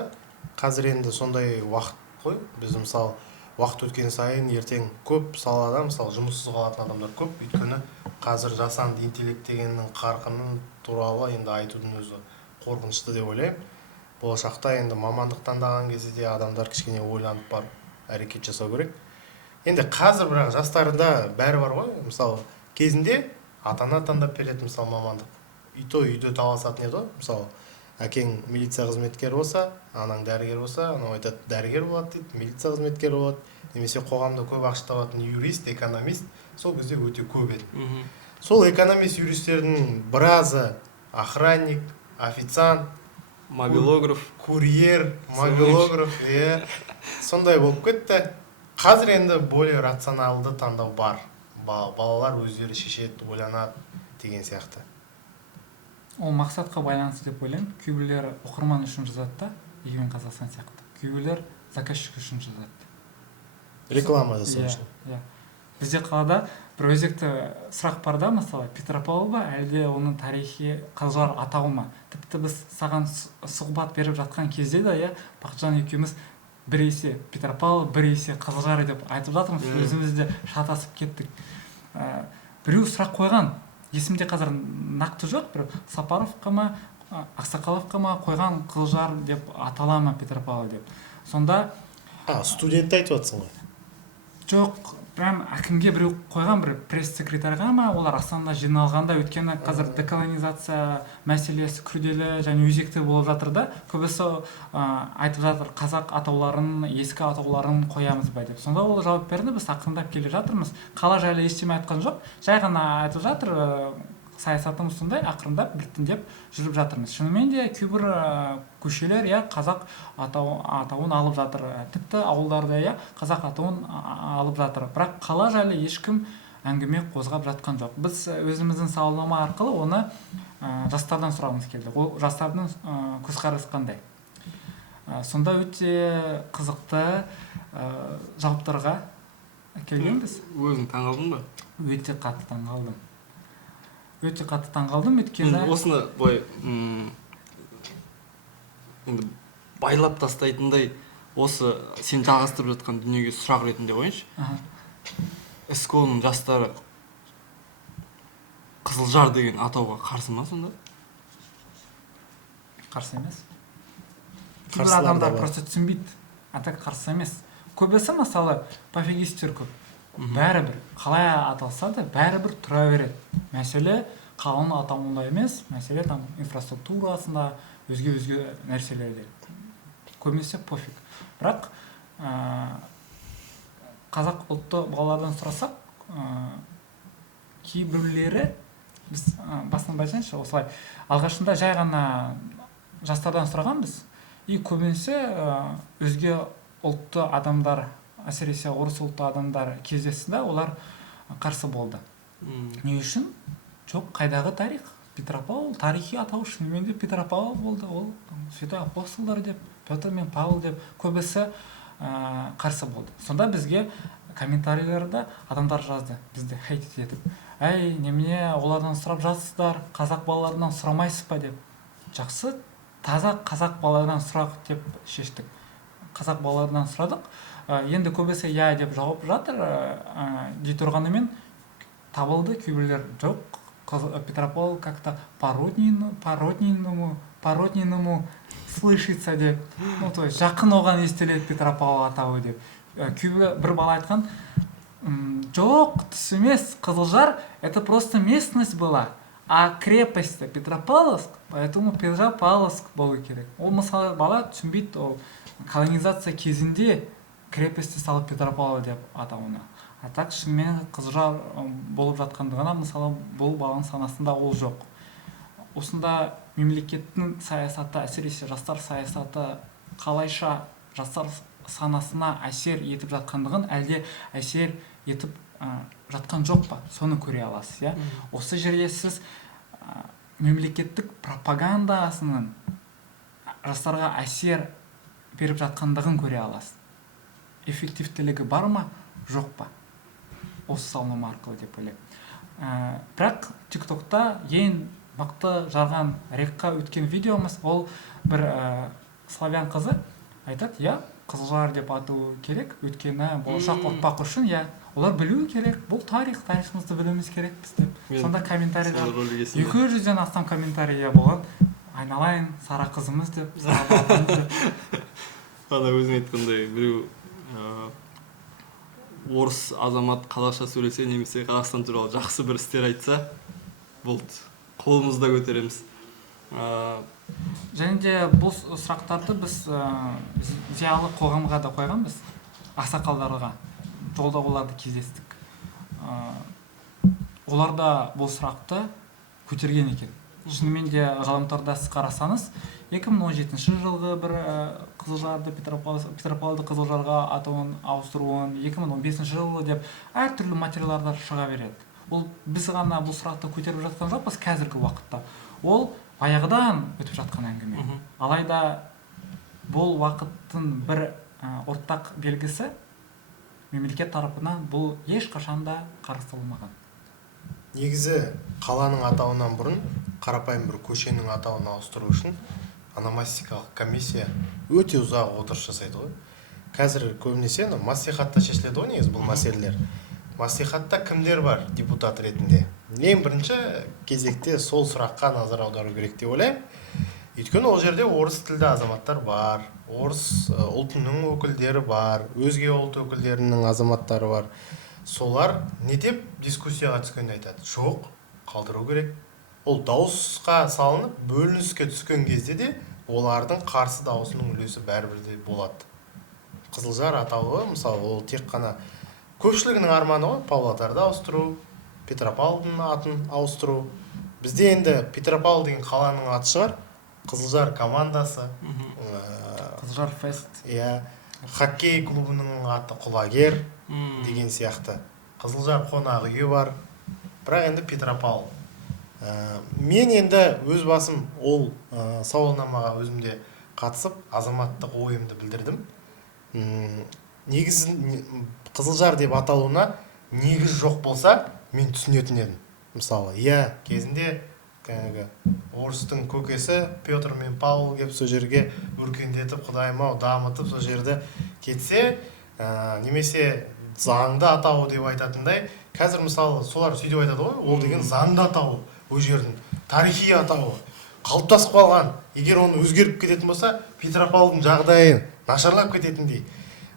қазір енді сондай уақыт қой. Біз мысалы уақыт өткен сайын ертең көп салада мысалы жұмыссыз қалатын адамдар көп. Өйткені қазір жасанды интеллект дегеннің қарқынын туралы енді айтудың өзі қорқынышты деп ойлаймын. Болашақта енді мамандық таңдаған кезде де адамдар кішкене ойланып бар әрекет жасау керек. Енді қазір бірақ жастарында бәрі бар ғой. Мысалы кезінде ата-ана таңдап береді мысалы мамандық. Үйде таласатын еді ғой. Мысалы әкең милиция қызметкері болса, анаң дәрігер болса, анау айтады дәрігер болады дейді, милиция қызметкері болады. Немесе қоғамда көп ақша табатын юрист, экономист сол кезде өте көп еді. Сол экономист юристердің біразы охранник, официант, мобилограф, курьер, мобилограф, сондай болып кетті. Қазір енді более рационалды таңдау бар. Балалар өздері шешеді, ойланады деген сияқты. Ол мақсатқа байланысты деп ойлаймын. Кейбіреулер оқырман үшін жазады да, Егемен Қазақстан сияқты. Кейбіреулер заказчик үшін жазады. Реклама жасау үшін. Бізде қалада бір өзекті сұрақ бар да, мысалы Петропавл ба әлде оның тарихи Қызылжар атауы ма? Тіпті біз саған сұхбат беріп жатқан кезде де Бақытжан екеуміз бір есе Петропавл, бір есе Қызылжар деп айтып жатырмыз, өзіміз де шатасып кеттік. Біреу сұрақ қойған, есімде қазір нақты жоқ, бір Сапаровқа ма Ақсақаловқа ма қойған, Қызылжар деп атала ма Петропавл деп. Сонда студентті айтып жатсың ғой? жоқ, прям әкімге біреу қойған, бір пресс-секретарға ма, олар Астанада жиналғанда, өйткені қазір деколонизация мәселесі күрделі және өзекті болып жатыр да, көбісі айтып жатыр, қазақ атауларын, ескі атауларын қоямыз ба деп. Сонда ол жауап берді, біз ақырындап келе жатырмыз. Қала жайлы ештеме айтқан жоқ, жай ғана айтып жатыр, саясатымыз сондай, ақырындап біртіндеп жүріп жатырмыз. Шынымен де кейбір көшелер қазақ атауын алып жатыр, тіпті ауылдарда қазақ атауын алып жатыр. Бірақ қала жайлы ешкім әңгіме қозғап жатқан жоқ. Біз өзіміздің сауалнама арқылы оны жастардан сұрағымыз келді. Ол жастардың көзқарасы қандай? Сонда өте қызықты жауаптарға келгенбіз. Өзің таңғалдың ба? Өте қатты таңғалдым. Өте қатты таңғалдым, өйткені осыны былай енді байлап тастайтындай осы сен жалғастырып жатқан дүниеге сұрақ ретінде қойыншы. СКО-ның жастары Қызылжар деген атауға қарсы ма сонда? Қарсы емес. Кейбір адамдар просто түсінбейді. Атақ қарсы емес. Көбісі мысалы пофигистер көп. Бәрібір қалай аталса да бәрібір тұра береді. Мәселе қаланың атауында емес, мәселе там инфраструктурасында, өзге нәрселерде. Көбінесе пофиг. Бірақ қазақ ұлтты балалардан сұрасақ, кейбіреулері, біз басынан айтайыншы, осылай алғашында жай ғана жастардан сұрағанбыз, и көбінесе өзге ұлтты адамдар, әсіресе орыс ұлтты адамдар кездесті, олар қарсы болды. Не үшін? Жоқ, қайдағы тарих? Петропавл тарихи атау, шынымен де Петропавл болды, ол святой апостолдар деп, Петр мен Павел деп көбісі қарсы болды. Сонда бізге комментарийлерде адамдар жазды, бізді хейт етіп. Әй, немене олардан сұрап жатсыздар, қазақ балаларынан сұрамайсыз ба деп. Жақсы, таза қазақ балаларынан сұрақ деп шештік. Қазақ балаларынан сұрадық. Енді көбісі деп жауап жатыр, дей тұрғанымен табылды, кейбіреулер жоқ. Петропавл как-то по-родниному слышится деп. Ну, то есть жақын оған естіледі Петропавл атауы деп. Кейбір бір бала айтқан, жоқ, түс емес, Қызылжар это просто местность была, а крепость Петропавловск, поэтому Петропавловск болу керек. Ол мысалы бала түсінбейді, ол колонизация кезінде крепости салып Петропавл деп атауына. А так шынымен Қызылжар болып жатқандығына мысалы бұл баланың санасында ол жоқ. Осында мемлекеттің саясаты, әсіресе жастар саясаты қалайша жастар санасына әсер етіп жатқандығын әлде әсер етіп жатқан жоқ па? Соны көре аласыз, Осы жерде сіз мемлекеттік пропагандасының жастарға әсер беріп жатқандығын көре аласыз. Эффективтілігі бар ма, жоқ па? Осы сауалнама арқылы деп ойлаймын. Бірақ TikTokта ең мықты жарған рекқа өткен видеомыз, ол бір славян қызы айтады, Қызылжар деп ату керек, өйткені болашақ ұрпақ үшін, олар білуі керек, бұл тарихымызды білуіміз керек біз деп. Сонда комментарийдар 200-ден астам комментарий болған, айналайын сара қызымыз деп, сара баламыз деп. Ана өзің айтқандай біреу орыс азамат қазақша сөйлесе, немесе Қазақстан туралы жақсы бір істер айтса, болды, қолымызда көтереміз. Және де бұл сұрақтарды біз зиялы қоғамға да қойғанбыз, ақсақалдарға, жолда оларды кездестік. Олар да бұл сұрақты көтерген екен. Шынымен де ғаламторда сіз қарасаңыз, 2017 жылғы бір Қызылжарды, Петропавлды Қызылжарға атауын ауыстыруын, 2015 жылы деп әртүрлі материалдар шыға береді. Ол біз ғана бұл сұрақты көтеріп жатқан жоқпыз қазіргі уақытта. Ол баяғыдан өтіп жатқан әңгіме. Алайда бұл уақыттың бір ортақ белгісі мемлекет тарапынан бұл ешқашан да қарастырылмаған. Негізі қаланың атауынан бұрын қарапайым бір көшенің атауын ауыстыру үшін ономастикалық комиссия өте ұзақ отырыс жасайды ғой. Қазір көбінесе мәслихатта шешіледі ғой негізі бұл мәселелер. Мәслихатта кімдер бар депутат ретінде? Ең бірінші кезекте сол сұраққа назар аудару керек деп ойлаймын. Өйткені ол жерде орыс тілді азаматтар бар, орыс ұлтының өкілдері бар, өзге ұлт өкілдерінің азаматтары бар. Солар не деп дискуссияға түскенде айтады? Жоқ, қалдыру керек. Ол дауысқа салынып, бөлініске түскен кезде де олардың қарсы дауысының үлесі бәрібір де болады. Қызылжар атауы, мысалы, ол тек қана көпшілігінің арманы ғой, Павлодарды ауыстыру, Петропавлдың атын ауыстыру. Бізде енді Петропавл деген қаланың аты шығар, Қызылжар командасы, Қызылжар фест. хоккей клубының аты Құлагер деген сияқты. Қызылжар қонақ үйі бар. Бірақ енді Петропавл. Мен енді өз басым ол сауалнамаға өзімде қатысып, азаматтық ойымды білдірдім. Негізі Қызылжар деп аталуына негіз жоқ болса, мен түсінетін едім. Мысалы, кезінде орыстың көкесі Петр мен Павел кеп сол жерге өркендетіп, құдайым-ау, дамытып сол жерді кетсе, немесе заңды атауы деп айтатындай, қазір мысалы солар сөйтіп айтады ғой, ол деген заңды атауы, ол жердің тарихи атауы қалыптасып қалған. Егер оны өзгеріп кететін болса, Петропавлдың жағдайы нашарлап кететіндей.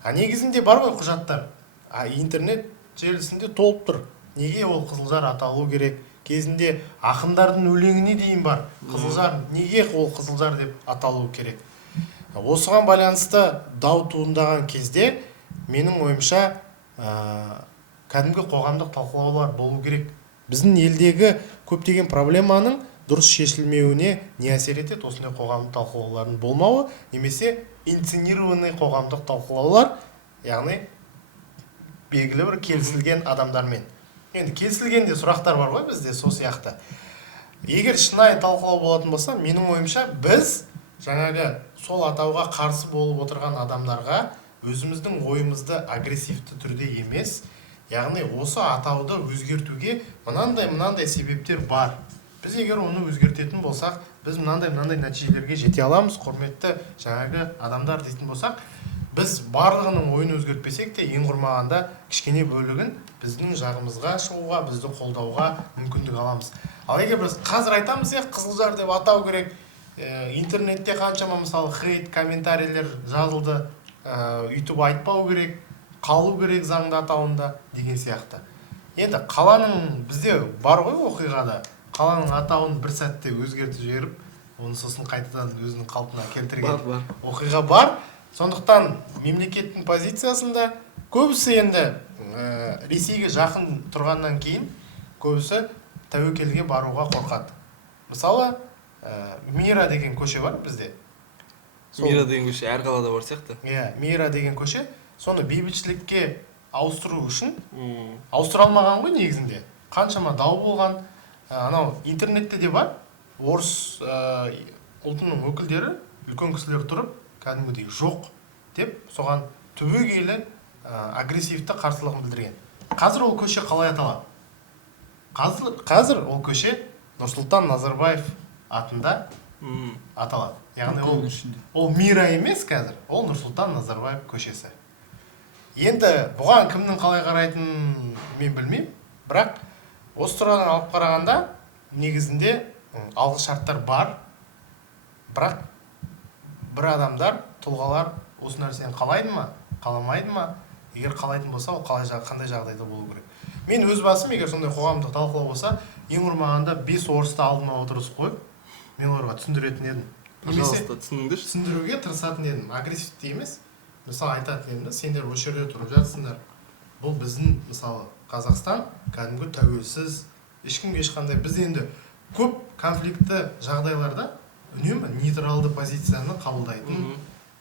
Негізінде бар ғой құжаттар, интернет желісінде толып тұр. Неге ол Қызылжар аталу керек? Кезінде ақындардың өлеңіне дейін бар. Қызылжар, неге ол Қызылжар деп аталу керек? Осыған байланысты дау туындаған кезде менің ойымша кәдімгі қоғамдық талқылаулар болу керек. Біздің елдегі көптеген проблеманың дұрыс шешілмеуіне не әсер етеді? Осындай қоғамдық талқылаулардың болмауы, немесе инсценированный қоғамдық талқылаулар, яғни белгілі бір келісілген адамдармен. Енді келісілген де сұрақтар бар ғой бізде, сол сияқты. Егер шынайы талқылау болатын болса, менің ойымша біз жаңағы сол атауға қарсы болып отырған адамдарға өзіміздің ойымызды агрессивті түрде емес, яғни осы атауды өзгертуге мынандай себептер бар. Біз егер оны өзгертетін болсақ, біз мынандай нәтижелерге жете аламыз, құрметті жаңағы адамдар дейтін болсақ, біз барлығының ойын өзгертпесек те, ең құрмағанда кішкене бөлігін біздің жағымызға шығуға, бізді қолдауға мүмкіндік аламыз. Ал егер біз қазір айтамыз, Қызылжар деп атау керек, интернетте қаншама мысалы хейт, комментарийлер жазылды, үйтіп айтпау керек, қалу керек заңды атауында деген сияқты. Енді қаланың бізде бар ғой оқиғада, қаланың атауын бір сәтте өзгертіп жіберіп, оны сосын қайтадан өзінің қалпына келтірген оқиға бар. Сондықтан мемлекеттің позициясында көбісі енді Ресейге жақын тұрғаннан кейін көбісі тәуекелге баруға қорқады. Мысалы, Мира деген көше бар бізде. Мира деген көше әр қалада бар сияқты. Мира деген көше, соны бейбітшілікке ауыстыру үшін ауыстыра алмаған ғой негізінде. Қаншама дау болған, анау интернетте де бар. Орыс ұлтының өкілдері, үлкен кісілер тұрып, кәдімгідей жоқ деп, соған түбегейлі агрессивті қарсылығын білдірген. Қазір ол көше қалай аталады? Қазір ол көше Нұрсұлтан Назарбаев атында аталады. Яғни ол Мира емес қазір, ол Нұрсұлтан Назарбаев көшесі. Енді бұған кімнің қалай қарайтынын мен білмеймін, бірақ осы тұрғыдан алып қарағанда негізінде алғы шарттар бар, бірақ бір адамдар, тұлғалар осы нәрсені қалайды ма, қаламайды ма? Егер қалайтын болса, ол қандай жағдайда болу керек? Мен өз басым, егер сондай қоғамдық талқылау болса, ең құрмағанда 5 орысты алдыма отырғызып қойып, мен оларға түсіндіретін едім. Пожалуйста, түсіндіңдерші. Түсіндіруге тырысатын едім, агрессивті емес. Мысалы айтатын едім, сендер осы жерде тұрып жатсыңдар. Бұл біздің, мысалы, Қазақстан кәдімгі тәуелсіз, ешкімге ешқандай, біз енді көп конфликтті жағдайларда үнемі нейтралды позицияны қабылдайтын,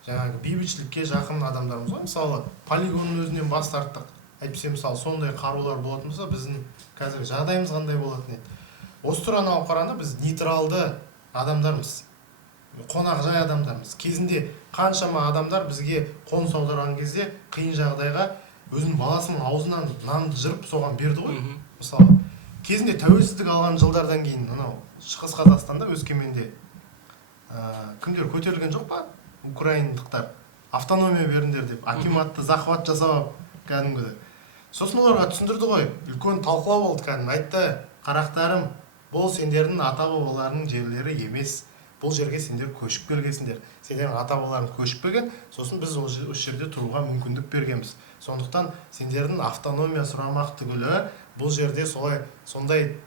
жаңағы бейбітшілікке жақын адамдарымыз ғой. Мысалы, полигонның өзінен бас тарттық. Әйтпесе мысалы сондай қарулар болатын болса, біздің қазір жағдайымыз қандай болатын еді. Осы тұрғыдан алып қарағанда біз нейтралды адамдармыз, қонақжай адамдармыз. Кезінде қаншама адамдар бізге қоныс аударған кезде қиын жағдайға өзінің баласының аузынан нанды жырып соған берді ғой. Мысалы кезінде тәуелсіздік алған жылдардан кейін анау шығыс Қазақстанда Өскеменде кімдер көтерілген жоқ па? Украиндықтар автономия беріңдер деп акиматты захват жасап кәдімгі. Сосын оларға түсіндірді ғой, үлкен талқылау болды кәдімгі. Айтты, қарақтарым, бұл сендердің ата-бабаларының жерлері емес. Бұл жерге сендер көшіп келгенсіңдер. Сендердің ата-бабаларың көшіп келген, сосын біз осы жерде тұруға мүмкіндік бергенбіз. Сондықтан сендердің автономия сұрамақ түгілі бұл жерде сондай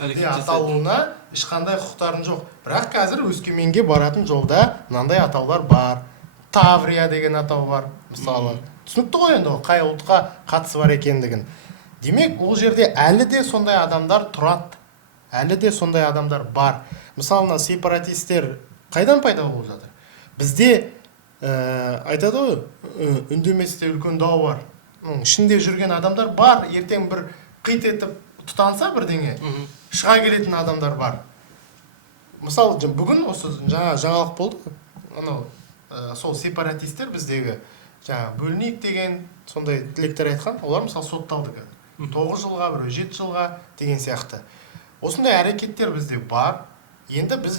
аталуына ешқандай құқықтарың жоқ. Бірақ қазір Өскеменге баратын жолда мынандай атаулар бар. Таврия деген атау бар, мысалы. Түсінікті ғой енді ол қай ұлтқа қатысы бар екендігін. Демек, ол жерде әлі де сондай адамдар тұрады. Әлі де сондай адамдар бар. Мысалы, сепаратистер қайдан пайда болып жатыр? Бізде айтады ғой, үндеместе үлкен дау бар. Ішінде жүрген адамдар бар, ертең бір қит етіп тұтанса бірдеңе, шыға келетін адамдар бар. Мысалы, бүгін осы жаңалық болды. Сол сепаратистер біздегі бөлінейік деген сондай тілектер айтқан, олар мысалы сотталды қазір. 9 жылға, бір 7 жылға деген сияқты. Осындай әрекеттер бізде бар. Енді біз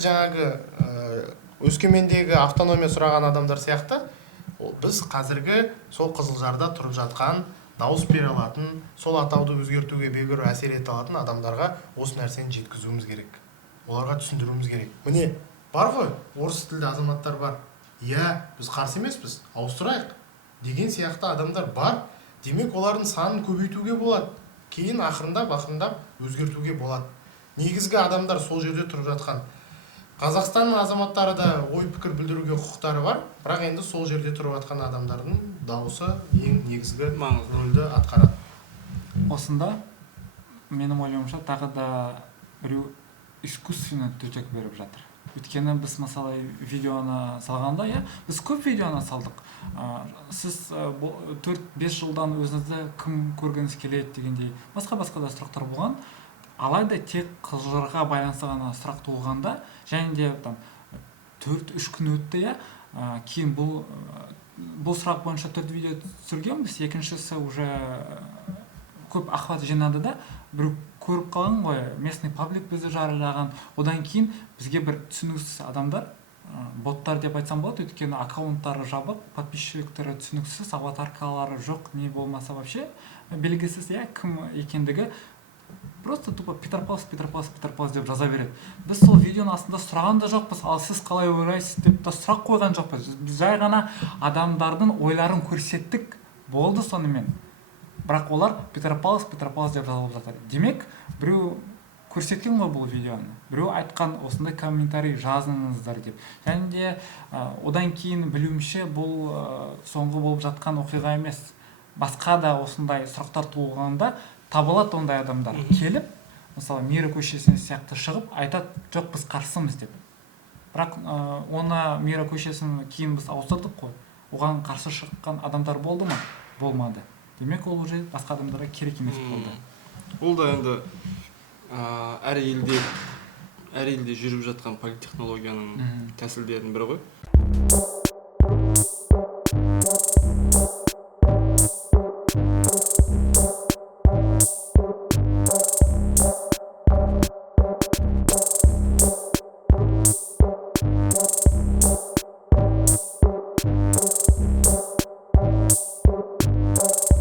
Өскемендегі автономия сұраған адамдар сияқты, біз қазіргі сол Қызылжарда тұрып жатқан, дауыс бере алатын, сол атауды өзгертуге бегір әсер ете алатын адамдарға осы нәрсені жеткізуіміз керек. Оларға түсіндіруіміз керек. Міне, бар ғой, орыс тілді азаматтар бар. Иә, біз қарсы емеспіз, ауыстырайық деген сияқты адамдар бар. Демек, олардың санын көбейтуге болады. Кейін ақырындап өзгертуге болады. Негізгі адамдар сол жерде тұрып жатқан. Қазақстанның азаматтары да ой пікір білдіруге құқықтары бар, бірақ енді сол жерде тұрып жатқан адамдардың дауысы ең негізгі рөлді атқарады. Осында менің ойлауымша тағы да біреу искусственно төтек беріп жатыр. Өйткені біз мысалы видеоны салғанда, біз көп видеоны салдық. Сіз 4-5 жылдан өзіңізді кім көргіңіз келеді дегендей басқа да сұрақтар болған. Алайда тек Қызылжарға байланысты ғана сұрақ туылғанда, және де 4-3 күн өтті, кейін бұл сұрақ бойынша 4 видео түсіргенбіз, екіншісі уже көп ахват жинады да, бір көріп қалған ғой, местный паблик бізді жариялаған. Одан кейін бізге бір түсініксіз адамдар, боттар деп айтсам болады, өйткені аккаунттары жабық, подписчиктері түсініксіз, аватаркалары жоқ, не болмаса вообще белгісіз, кім екендігі просто тупо Питер Палс деп жаза береді. Біз сол видеоның астында сұраған да жоқпыз, ал сіз қалай ойлайсыз деп сұрақ қойған жоқпыз. Біз жай ғана адамдардың ойларын көрсеттік, болды сонымен. Бірақ олар Питер Палс деп жазылып жатыр. Демек, біреу көрсеткен ғой бұл видеоны. Біреу айтқан осындай комментарий жазыңыздар деп. Және де одан кейін білуімше бұл соңғы болып жатқан оқиға емес. Басқа да осындай сұрақтар туылғанда табылады ондай адамдар. Келіп, мысалы, Мира көшесіне сияқты шығып, айтады, жоқ, біз қарсымыз деп. Бірақ оны Мира көшесін кейін біз ауыстырдық қой. Оған қарсы шыққан адамдар болды ма? Болмады. Демек, ол уже басқа адамдарға керек емес болды. Ол да енді әр елде жүріп жатқан политтехнологияның тәсілдерінің бірі ғой.